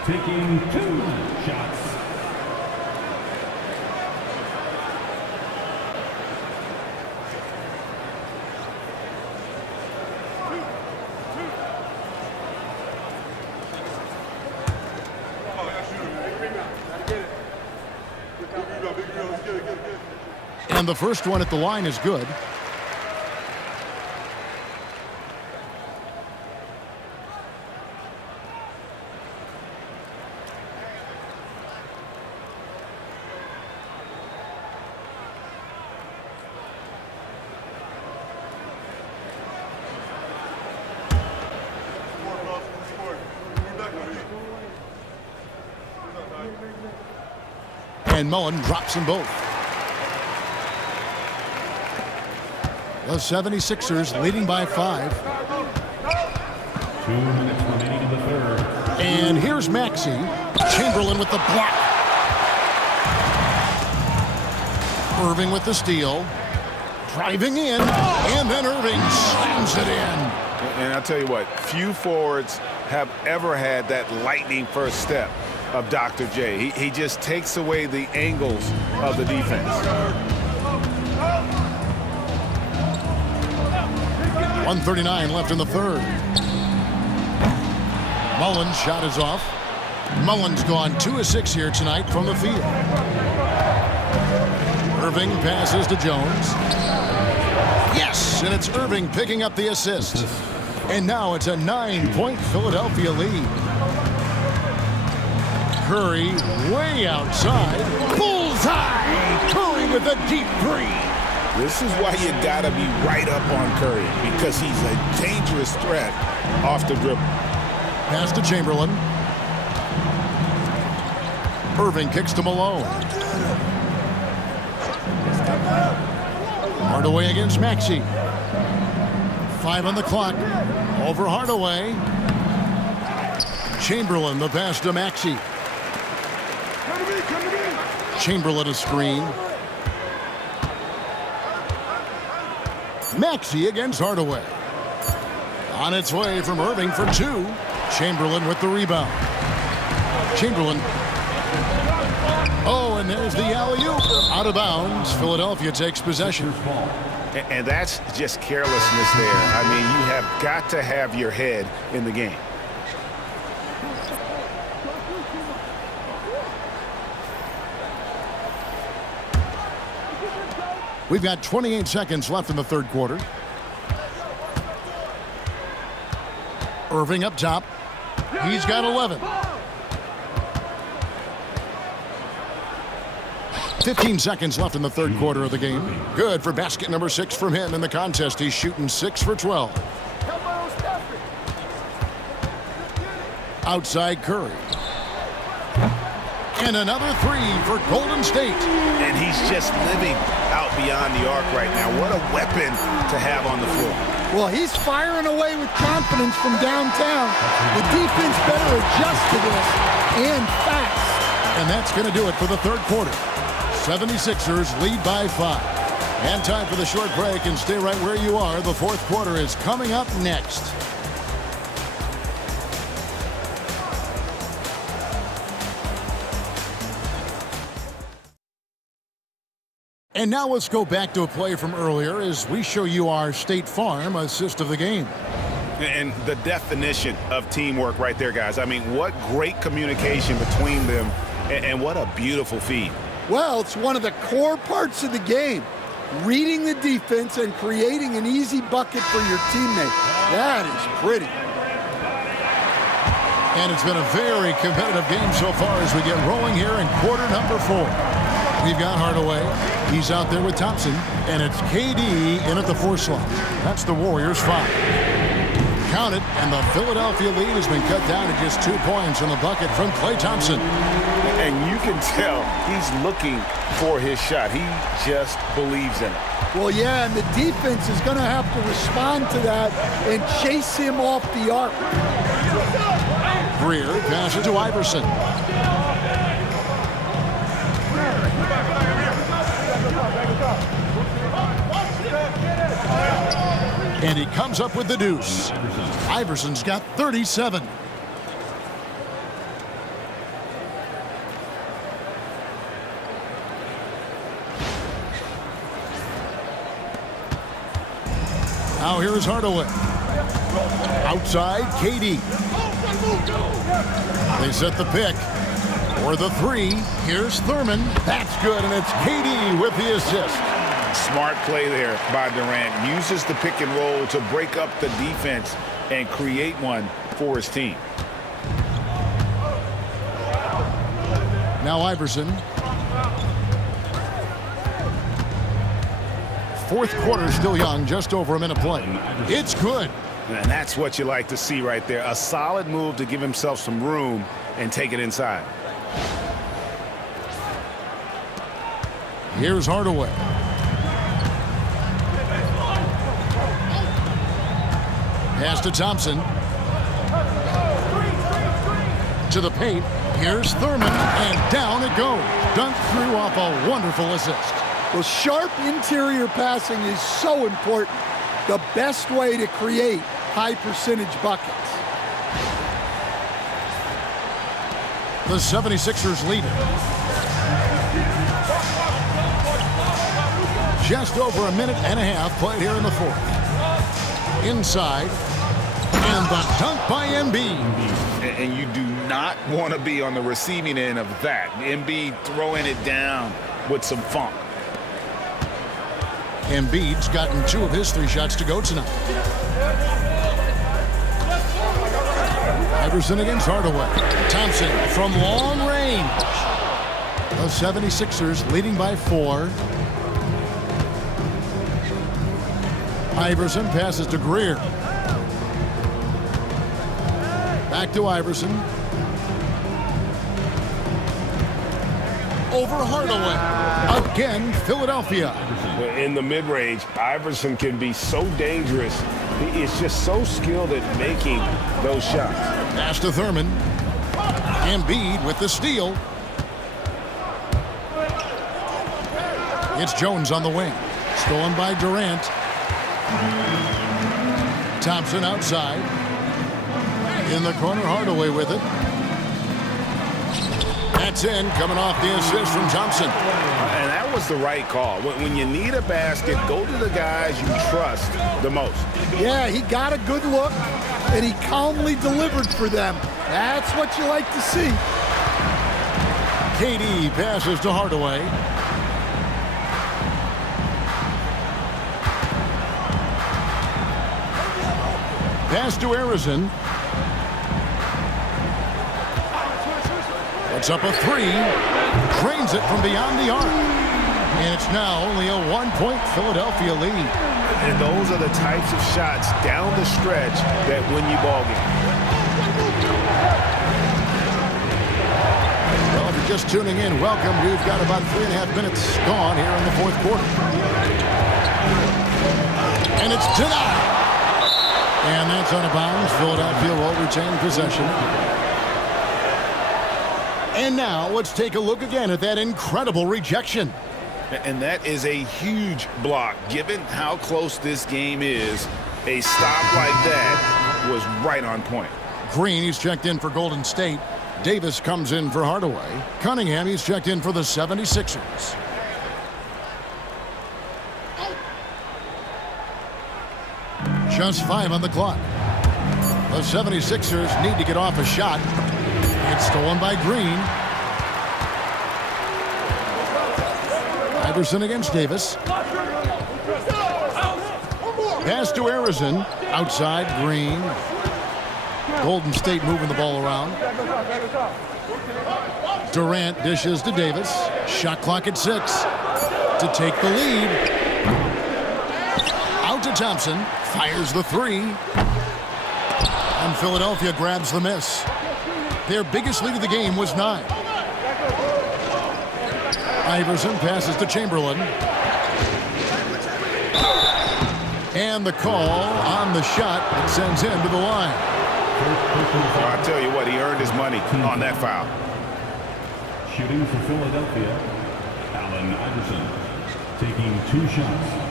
taking 2 shots. And the first one at the line is good. And Mullen drops them both. The 76ers leading by 5. 2 minutes remaining in the third. And here's Maxey. Chamberlain with the block. Irving with the steal. Driving in. And then Irving slams it in. And I'll tell you what, few forwards have ever had that lightning first step of Dr. J. He just takes away the angles of the defense. 1:39 left in the third. Mullen's shot is off. Mullen's gone 2 of 6 here tonight from the field. Irving passes to Jones. Yes, and it's Irving picking up the assist. And now it's a 9-point Philadelphia lead. Curry way outside. Bullseye! Curry with a deep 3. This is why you got to be right up on Curry, because he's a dangerous threat off the dribble. Pass to Chamberlain. Irving kicks to Malone. Hardaway against Maxey. 5 on the clock. Over Hardaway. Chamberlain, the pass to Maxey. Chamberlain a screen. Maxey against Hardaway. On its way from Irving for 2. Chamberlain with the rebound. Chamberlain. Oh, and there's the alley-oop. Out of bounds. Philadelphia takes possession. And that's just carelessness there. I mean, you have got to have your head in the game. We've got 28 seconds left in the third quarter. Irving up top. He's got 11. 15 seconds left in the third quarter of the game. Good for basket number 6 from him in the contest. He's shooting 6 for 12. Outside Curry. And another 3 for Golden State. And he's just living out beyond the arc right now. What a weapon to have on the floor. Well, he's firing away with confidence from downtown. The defense better adjust to this, and fast. And that's going to do it for the third quarter. 76ers lead by 5. And time for the short break, and stay right where you are. The fourth quarter is coming up next. And now let's go back to a play from earlier as we show you our State Farm assist of the game. And the definition of teamwork right there, guys. I mean, what great communication between them, and what a beautiful feed. Well, it's one of the core parts of the game. Reading the defense and creating an easy bucket for your teammate. That is pretty. And it's been a very competitive game so far as we get rolling here in quarter number 4. We've got Hardaway. He's out there with Thompson. And it's KD in at the 4 slot. That's the Warriors' 5. Count it, and the Philadelphia lead has been cut down to just 2 points on the bucket from Klay Thompson. And you can tell he's looking for his shot. He just believes in it. Well, yeah, and the defense is going to have to respond to that and chase him off the arc. Greer passes to Iverson. And he comes up with the deuce. Iverson's got 37. Now here's Hardaway. Outside, KD. They set the pick. For the 3, here's Thurman. That's good, and it's KD with the assist. Smart play there by Durant. Uses the pick and roll to break up the defense and create one for his team. Now Iverson. Fourth quarter still young, just over a minute play. It's good. And that's what you like to see right there. A solid move to give himself some room and take it inside. Here's Hardaway. Pass to Thompson. To the paint. Here's Thurman, and down it goes. Dunked through off a wonderful assist. Well, sharp interior passing is so important. The best way to create high percentage buckets. The 76ers lead it. Just over a minute and a half played here in the fourth. Inside. And the dunk by Embiid. And you do not want to be on the receiving end of that. Embiid throwing it down with some funk. Embiid's gotten 2 of his 3 shots to go tonight. Iverson against Hardaway. Thompson from long range. The 76ers leading by 4. Iverson passes to Greer. Back to Iverson. Over Hardaway. Again, Philadelphia. In the mid-range, Iverson can be so dangerous. He is just so skilled at making those shots. Pass to Thurman. Embiid with the steal. It's Jones on the wing. Stolen by Durant. Thompson outside. In the corner, Hardaway with it. That's in, coming off the assist from Thompson. And that was the right call. When you need a basket, go to the guys you trust the most. Yeah, he got a good look, and he calmly delivered for them. That's what you like to see. KD passes to Hardaway. Pass to Arizon. Puts up a 3. Drains it from beyond the arc. And it's now only a 1-point Philadelphia lead. And those are the types of shots down the stretch that win you ball games. Well, if you're just tuning in, welcome. We've got about 3.5 minutes gone here in the fourth quarter. And it's denied. And that's out of bounds. Philadelphia will retain possession. And now let's take a look again at that incredible rejection. And that is a huge block. Given how close this game is, a stop like that was right on point. Green, he's checked in for Golden State. Davis comes in for Hardaway. Cunningham, he's checked in for the 76ers. Just 5 on the clock. The 76ers need to get off a shot. It's stolen by Green. Iverson against Davis. Pass to Arizon. Outside, Green. Golden State moving the ball around. Durant dishes to Davis. Shot clock at 6. To take the lead. Out to Thompson. Fires the 3. And Philadelphia grabs the miss. Their biggest lead of the game was 9. Iverson passes to Chamberlain. And the call on the shot that sends him to the line. I tell you what, he earned his money on that foul. Shooting for Philadelphia, Allen Iverson, taking 2 shots.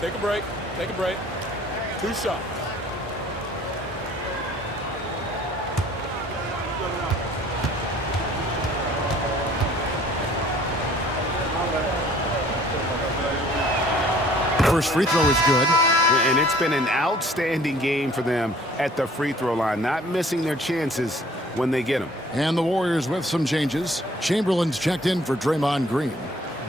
Take a break. Take a break. 2 shots. First free throw is good. And it's been an outstanding game for them at the free throw line, not missing their chances when they get them. And the Warriors with some changes. Chamberlain's checked in for Draymond Green.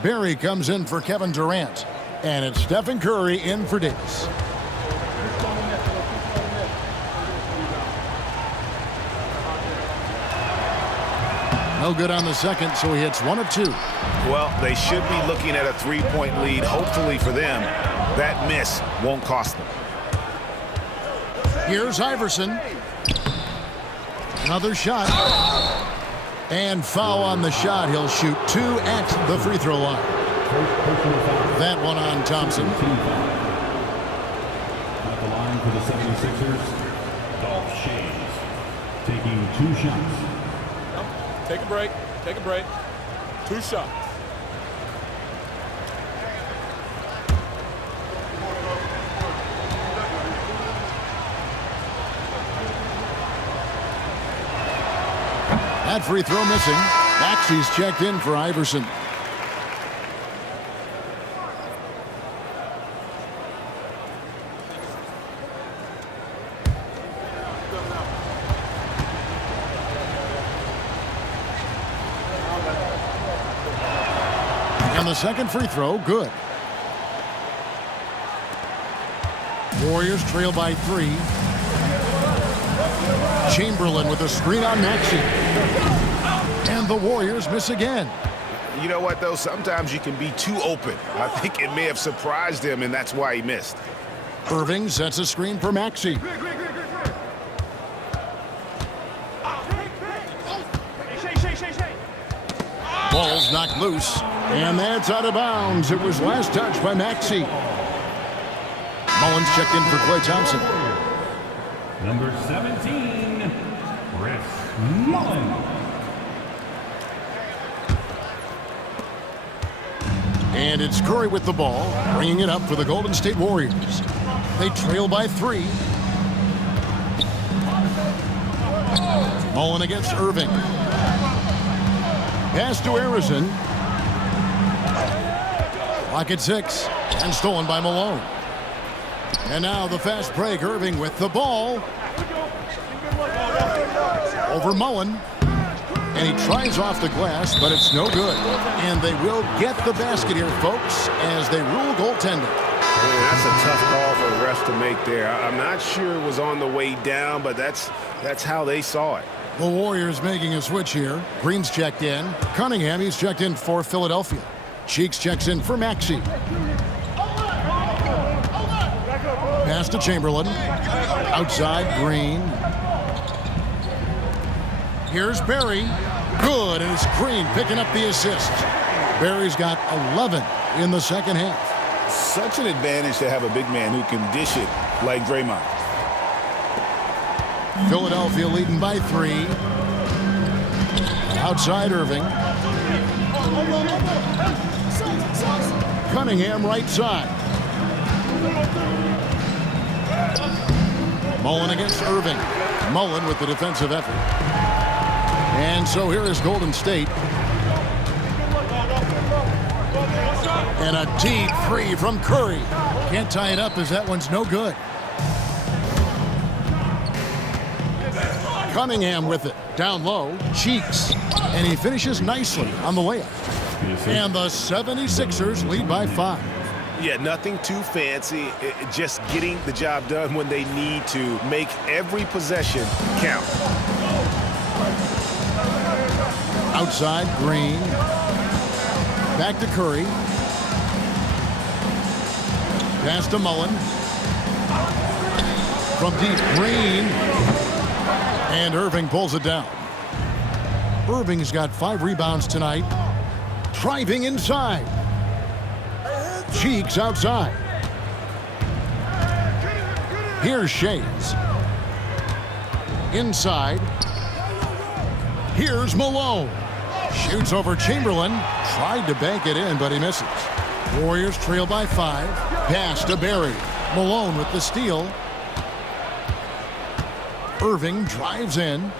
Barry comes in for Kevin Durant. And it's Stephen Curry in for Davis. No good on the second, so he hits 1 of 2. Well, they should be looking at a 3-point lead. Hopefully for them, that miss won't cost them. Here's Iverson. Another shot. And foul on the shot. He'll shoot 2 at the free throw line. That one on Thompson. At the line for the 76ers, Dolph Schayes, taking 2 shots. Take a break. Take a break. 2 shots. That free throw missing. Maxey's checked in for Iverson. And the second free throw, good. Warriors trail by 3. Chamberlain with a screen on Maxey. And the Warriors miss again. You know what, though? Sometimes you can be too open. I think it may have surprised him, and that's why he missed. Irving sets a screen for Maxey. Ball's knocked loose, and that's out of bounds. It was last touched by Maxey. Mullins checked in for Klay Thompson. Number 17, Chris Mullins. And it's Curry with the ball, bringing it up for the Golden State Warriors. They trail by 3. Mullen against Irving. Pass to Harrison. Clock at 6, and stolen by Malone. And now the fast break. Irving with the ball. Over Mullen. And he tries off the glass, but it's no good. And they will get the basket here, folks, as they rule goaltender. Man, that's a tough call for the refs to make there. I'm not sure it was on the way down, but that's how they saw it. The Warriors making a switch here. Green's checked in. Cunningham, he's checked in for Philadelphia. Cheeks checks in for Maxey. Pass to Chamberlain. Outside, Green. Here's Barry. Good, and it's Green picking up the assist. Barry's got 11 in the second half. Such an advantage to have a big man who can dish it like Draymond. Philadelphia leading by 3. Outside Irving. Cunningham right side. Mullen against Irving. Mullen with the defensive effort. And so here is Golden State. And a deep 3 from Curry. Can't tie it up as that one's no good. Cunningham with it. Down low. Cheeks. And he finishes nicely on the layup. And the 76ers lead by 5. Yeah, nothing too fancy. Just getting the job done when they need to. Make every possession count. Outside, Green. Back to Curry. Pass to Mullen. From deep, Green. And Irving pulls it down. Irving's got 5 rebounds tonight. Driving inside. Cheeks outside. Here's Schayes. Inside. Here's Malone. Shoots over Chamberlain. Tried to bank it in, but he misses. Warriors trail by 5. Pass to Barry. Malone with the steal. Irving drives in.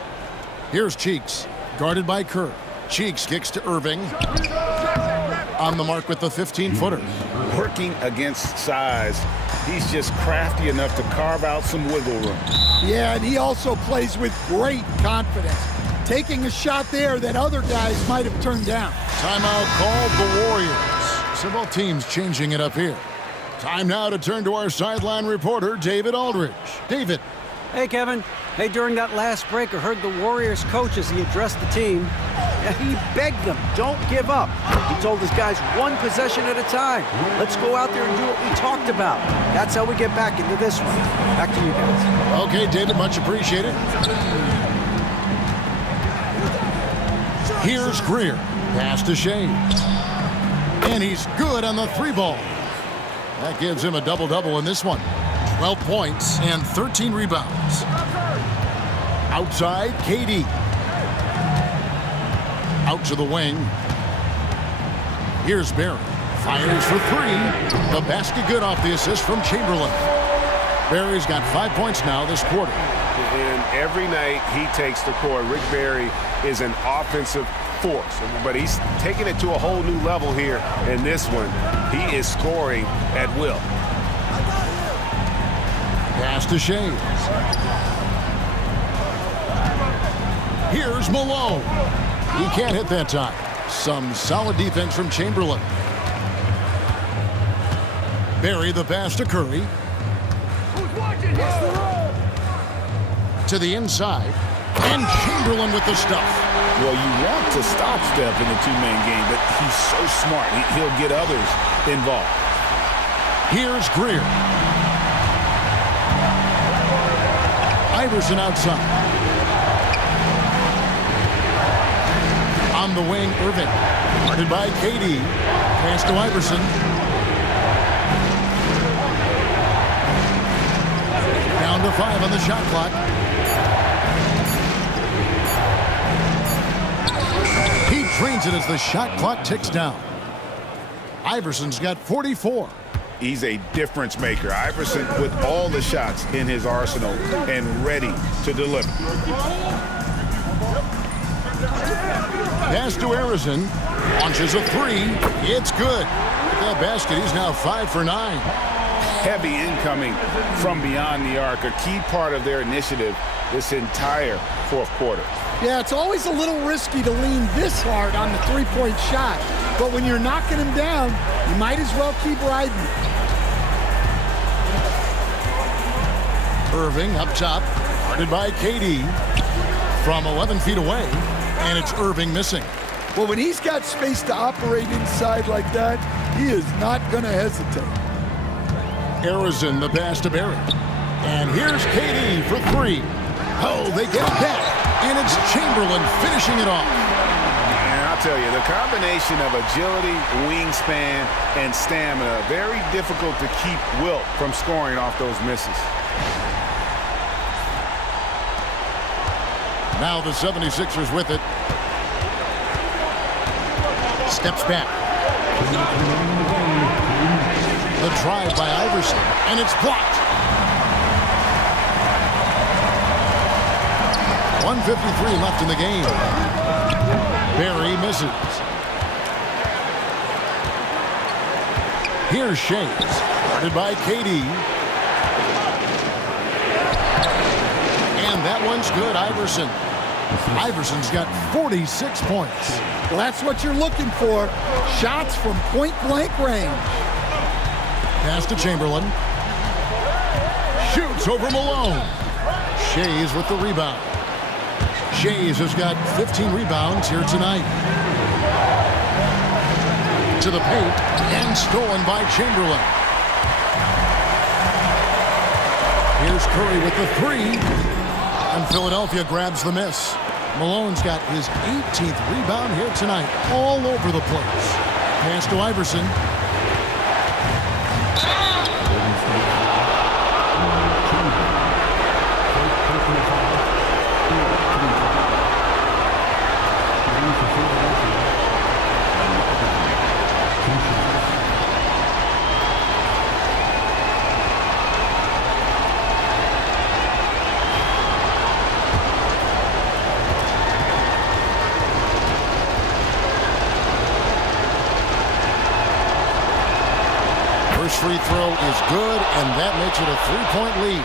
Here's Cheeks. Guarded by Kerr. Cheeks kicks to Irving. On the mark with the 15-footer. Working against size, he's just crafty enough to carve out some wiggle room. Yeah, and he also plays with great confidence. Taking a shot there that other guys might have turned down. Timeout called the Warriors. Several teams changing it up here. Time now to turn to our sideline reporter, David Aldridge. David. Hey, Kevin. Hey, during that last break, I heard the Warriors coach as he addressed the team. He begged them, don't give up. He told his guys 1 possession at a time. Let's go out there and do what we talked about. That's how we get back into this one. Back to you guys. Okay, David, much appreciated. Here's Greer. Pass to Shea. And he's good on the 3-ball. That gives him a double-double in this one. 12 points and 13 rebounds. Outside, KD. Out to the wing. Here's Barry. Fires for 3. The basket good off the assist from Chamberlain. Barry's got 5 points now this quarter. And every night he takes the court, Rick Barry is an offensive force. But he's taking it to a whole new level here in this one. He is scoring at will. Pass to Shea. Here's Malone. He can't hit that time. Some solid defense from Chamberlain. Barry the pass to Curry. To the inside. And Chamberlain with the stuff. Well, you want to stop Steph in the two-man game, but he's so smart. He'll get others involved. Here's Greer. Iverson outside. On the wing, Irving. Guarded by KD. Pass to Iverson. Down to 5 on the shot clock. He drains it as the shot clock ticks down. Iverson's got 44. He's a difference maker. Iverson with all the shots in his arsenal and ready to deliver. Pass to Harrison. Launches a 3. It's good. With that basket, he's now 5 for 9. Heavy incoming from beyond the arc, a key part of their initiative this entire fourth quarter. Yeah, it's always a little risky to lean this hard on the three-point shot. But when you're knocking him down, you might as well keep riding. Irving up top. Guarded by KD. From 11 feet away. And it's Irving missing. Well, when he's got space to operate inside like that, he is not going to hesitate. Harrison the pass to Barry. And here's KD for 3. Oh, they get it back. And it's Chamberlain finishing it off. And I'll tell you, the combination of agility, wingspan, and stamina, very difficult to keep Wilt from scoring off those misses. Now the 76ers with it. Steps back. The drive by Iverson, and it's blocked. 1:53 left in the game. Barry misses. Here's Shea, guarded by KD. And that one's good, Iverson. Iverson's got 46 points. Well, that's what you're looking for. Shots from point-blank range. Pass to Chamberlain. Shoots over Malone. Shays with the rebound. Shays has got 15 rebounds here tonight. To the paint and stolen by Chamberlain. Here's Curry with the 3. And Philadelphia grabs the miss. Malone's got his 18th rebound here tonight. All over the place. Pass to Iverson. Free throw is good, and that makes it a 3-point lead.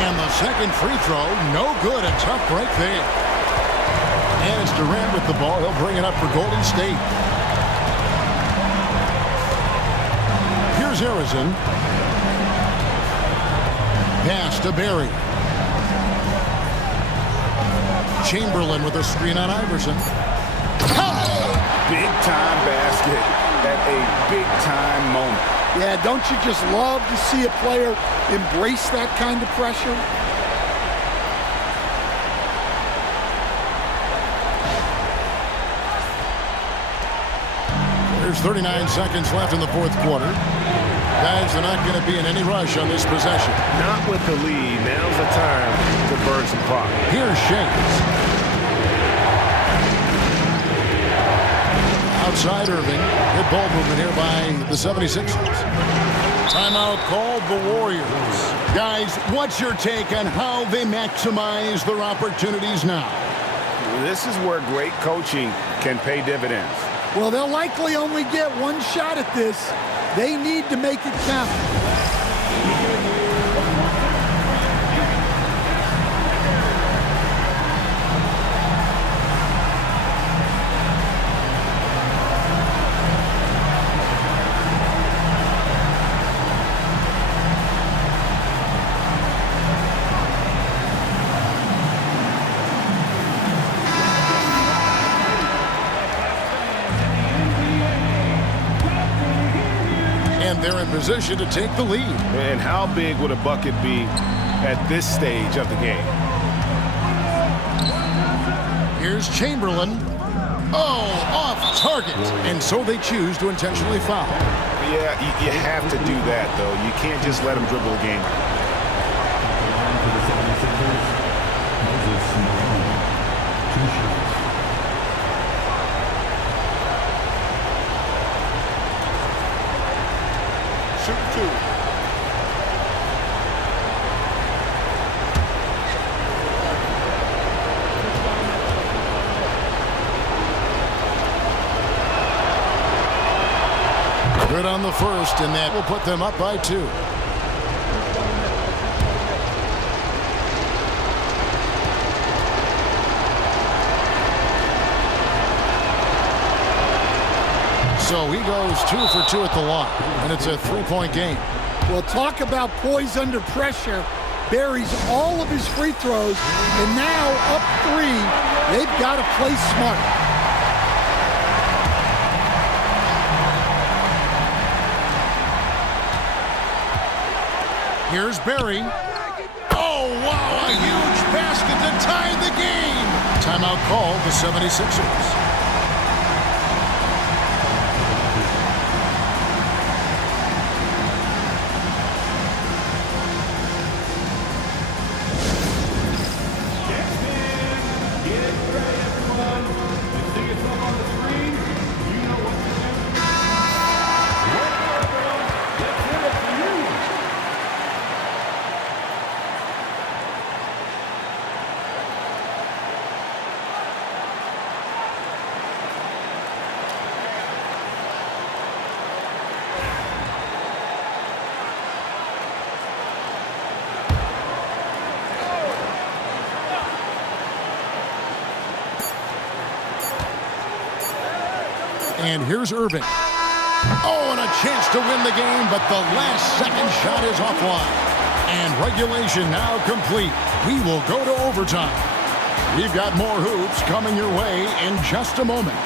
And the second free throw, no good. A tough break there. And it's Durant with the ball. He'll bring it up for Golden State. Here's Harrison. pass to Barry. Chamberlain with a screen on Iverson. Big time basket at a big time moment. Yeah, don't you just love to see a player embrace that kind of pressure? There's 39 seconds left in the fourth quarter. Guys are not going to be in any rush on this possession. Not with the lead. Now's the time to burn some clock. Here's Shakes. Outside Irving. Good ball movement here by the 76ers. Timeout called the Warriors. Guys, what's your take on how they maximize their opportunities now? This is where great coaching can pay dividends. Well, they'll likely only get one shot at this. They need to make it count. They're in position to take the lead. And how big would a bucket be at this stage of the game? Here's Chamberlain. Oh, off target. And so they choose to intentionally foul. Yeah, you have to do that, though. You can't just let them dribble the game. For the 76ers, Moses Malone. 2 shots. Shoot 2. Good on the first, and that will put them up by 2. So he goes 2 for 2 at the line, and it's a 3-point game. Well, talk about poise under pressure. Buries all of his free throws, and now up 3. They've got to play smart. Here's Barry. Oh, wow, a huge basket to tie the game. Timeout called the 76ers. And here's Irving. Oh, and a chance to win the game, but the last second shot is offline. And regulation now complete. We will go to overtime. We've got more hoops coming your way in just a moment.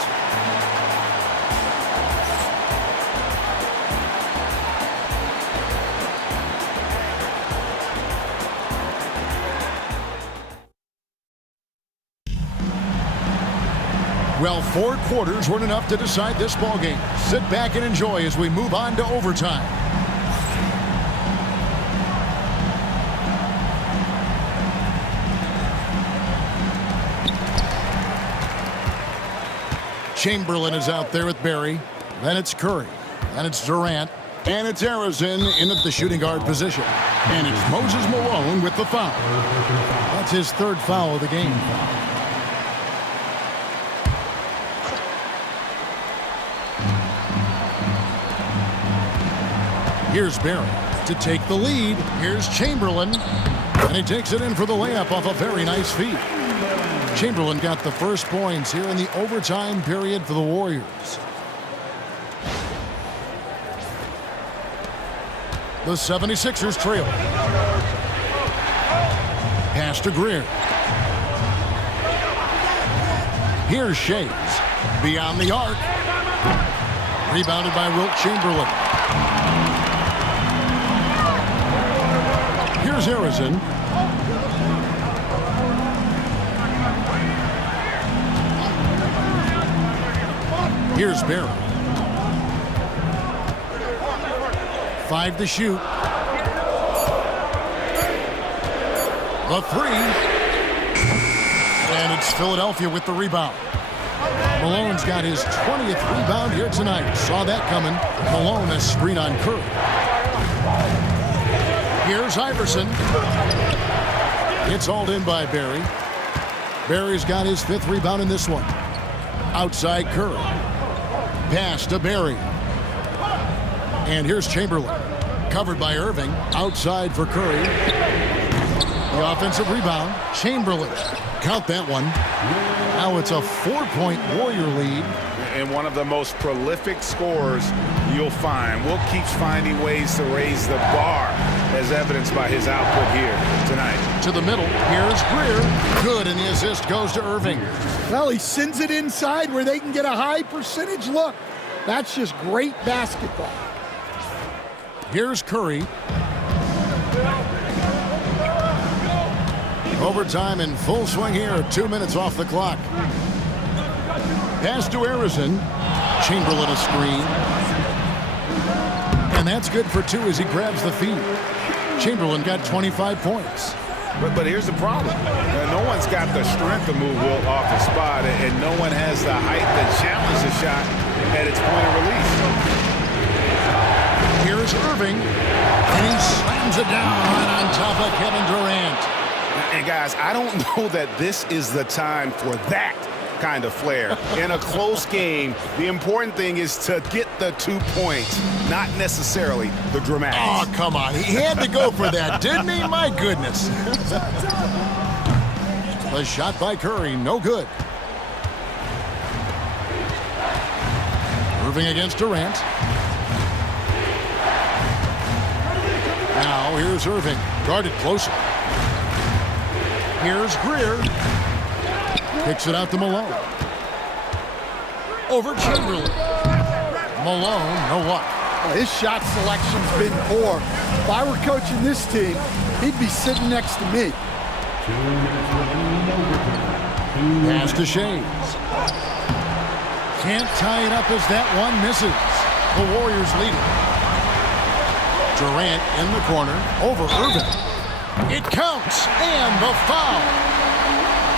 Well, 4 quarters weren't enough to decide this ballgame. Sit back and enjoy as we move on to overtime. Chamberlain is out there with Barry. Then it's Curry. Then it's Durant. And it's Harrison in at the shooting guard position. And it's Moses Malone with the foul. That's his 3rd foul of the game. Here's Barry to take the lead. Here's Chamberlain. And he takes it in for the layup off a very nice feed. Chamberlain got the first points here in the overtime period for the Warriors. The 76ers trail. Pass to Greer. Here's Shays. Beyond the arc. Rebounded by Wilt Chamberlain. Here's Harrison. Here's Barry. 5 to shoot. The 3. And it's Philadelphia with the rebound. Malone's got his 20th rebound here tonight. Saw that coming. Malone a screen on Curry. Here's Iverson. It's hauled in by Barry. Barry's got his 5th rebound in this one. Outside Curry. Pass to Barry. And here's Chamberlain. Covered by Irving. Outside for Curry. The offensive rebound. Chamberlain. Count that one. Now it's a 4-point Warrior lead. And one of the most prolific scorers you'll find. Wilt keeps finding ways to raise the bar, as evidenced by his output here tonight. To the middle. Here's Greer. Good, and the assist goes to Irving. Well, he sends it inside where they can get a high percentage look. That's just great basketball. Here's Curry. Overtime in full swing here. 2 minutes off the clock. Pass to Harrison. Chamberlain a screen. And that's good for 2 as he grabs the feed. Chamberlain got 25 points. But here's the problem. No one's got the strength to move Wilt off the spot, and no one has the height to challenge the shot at its point of release. Here's Irving. And he slams it down right on top of Kevin Durant. And guys, I don't know that this is the time for that kind of flair. In a close game, the important thing is to get the 2 points, not necessarily the dramatics. Oh, come on. He had to go for that, didn't he? My goodness. The shot by Curry, no good. Irving against Durant. Now here's Irving, guarded closer. Here's Greer. Kicks it out to Malone. Over Chamberlain. Malone, no luck. His shot selection's been poor. If I were coaching this team, he'd be sitting next to me. 2 minutes remaining in overtime. Pass to Shays. Can't tie it up as that one misses. The Warriors lead it. Durant in the corner. Over Irving. It counts. And the foul.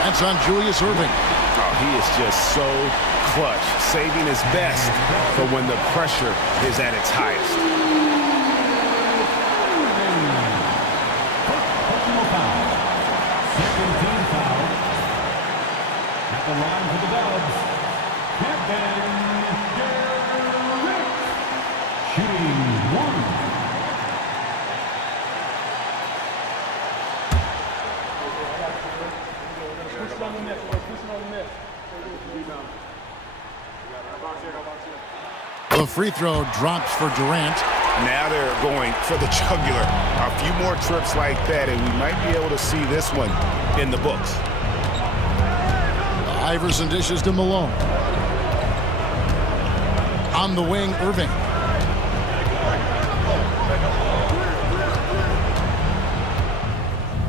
That's on Julius Irving. Oh, he is just so clutch, saving his best for when the pressure is at its highest. Personal foul. Second team foul. At the line for the Dubs, Kevin Durant. Shooting 1. The free throw drops for Durant. Now they're going for the jugular. A few more trips like that, and we might be able to see this one in the books. Iverson dishes to Malone. On the wing, Irving.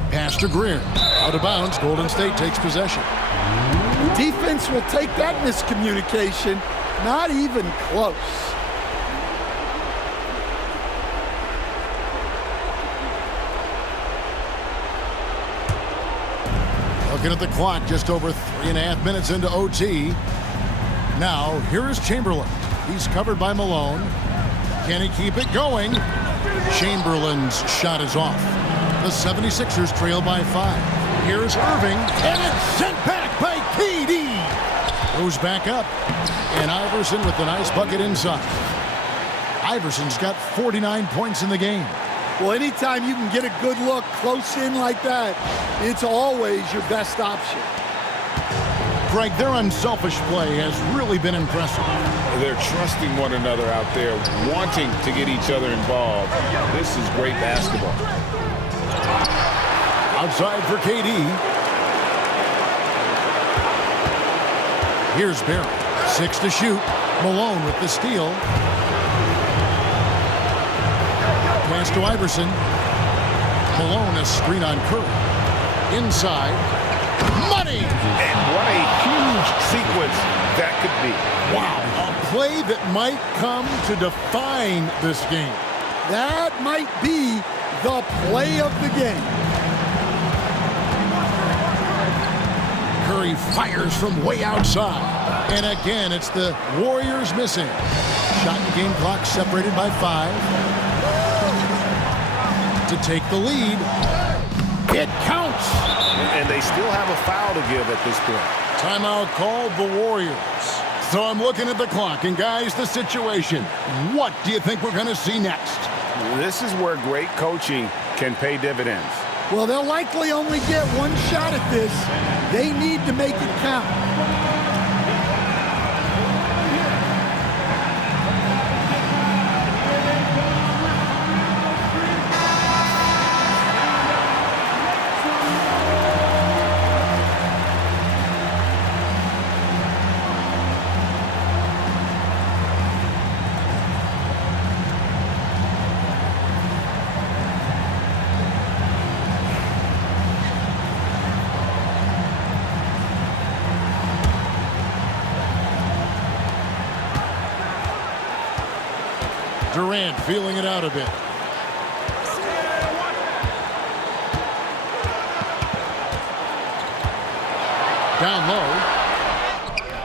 Pass to Greer. Out of bounds. Golden State takes possession. Defense will take that miscommunication. Not even close. Looking at the clock, just over 3.5 minutes into OT. Now, here is Chamberlain. He's covered by Malone. Can he keep it going? Chamberlain's shot is off. The 76ers trail by 5. Here's Irving, and it's sent back by KD. Goes back up, and Iverson with the nice bucket inside. Iverson's got 49 points in the game. Well, anytime you can get a good look close in like that, it's always your best option. Greg, their unselfish play has really been impressive. They're trusting one another out there, wanting to get each other involved. This is great basketball. Outside for KD. Here's Barry. 6 to shoot. Malone with the steal. Pass to Iverson. Malone, a screen on Curry. Inside. Money! And what a huge sequence that could be. Wow. A play that might come to define this game. That might be the play of the game. Curry fires from way outside. And again, it's the Warriors missing. Shot and game clock separated by 5. To take the lead. It counts. And they still have a foul to give at this point. Timeout called the Warriors. So I'm looking at the clock, and guys, the situation. What do you think we're going to see next? This is where great coaching can pay dividends. Well, they'll likely only get one shot at this. They need to make it count. Durant feeling it out a bit. Down low.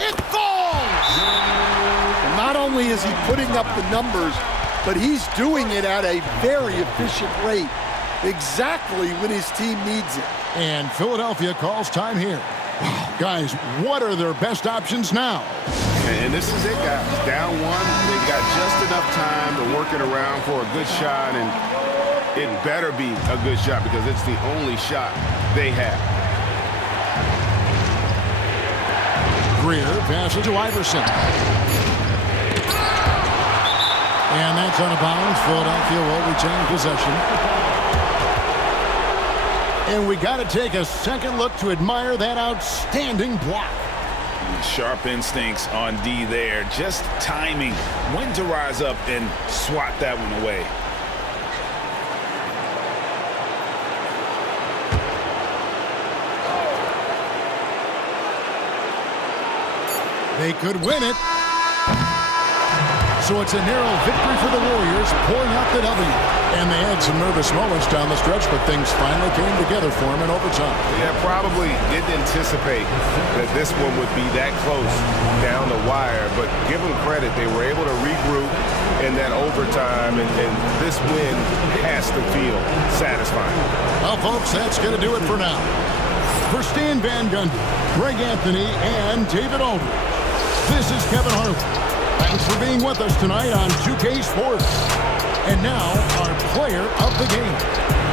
It falls! And not only is he putting up the numbers, but he's doing it at a very efficient rate, exactly when his team needs it. And Philadelphia calls time here. Guys, what are their best options now? And this is it, guys. Down one, they've got just enough time to work it around for a good shot, and it better be a good shot because it's the only shot they have. Greer passes to Iverson. And that's out of bounds. Philadelphia will retain possession. And we got to take a second look to admire that outstanding block. Sharp instincts on D there. Just timing when to rise up and swat that one away. They could win it. So it's a narrow victory for the Warriors, pulling out the W. And they had some nervous moments down the stretch, but things finally came together for them in overtime. Yeah, probably didn't anticipate that this one would be that close down the wire, but give them credit. They were able to regroup in that overtime, and this win has to feel satisfying. Well, folks, that's going to do it for now. For Stan Van Gundy, Greg Anthony, and David Aldridge, this is Kevin Harlan. Thanks for being with us tonight on 2K Sports. And now, our player of the game.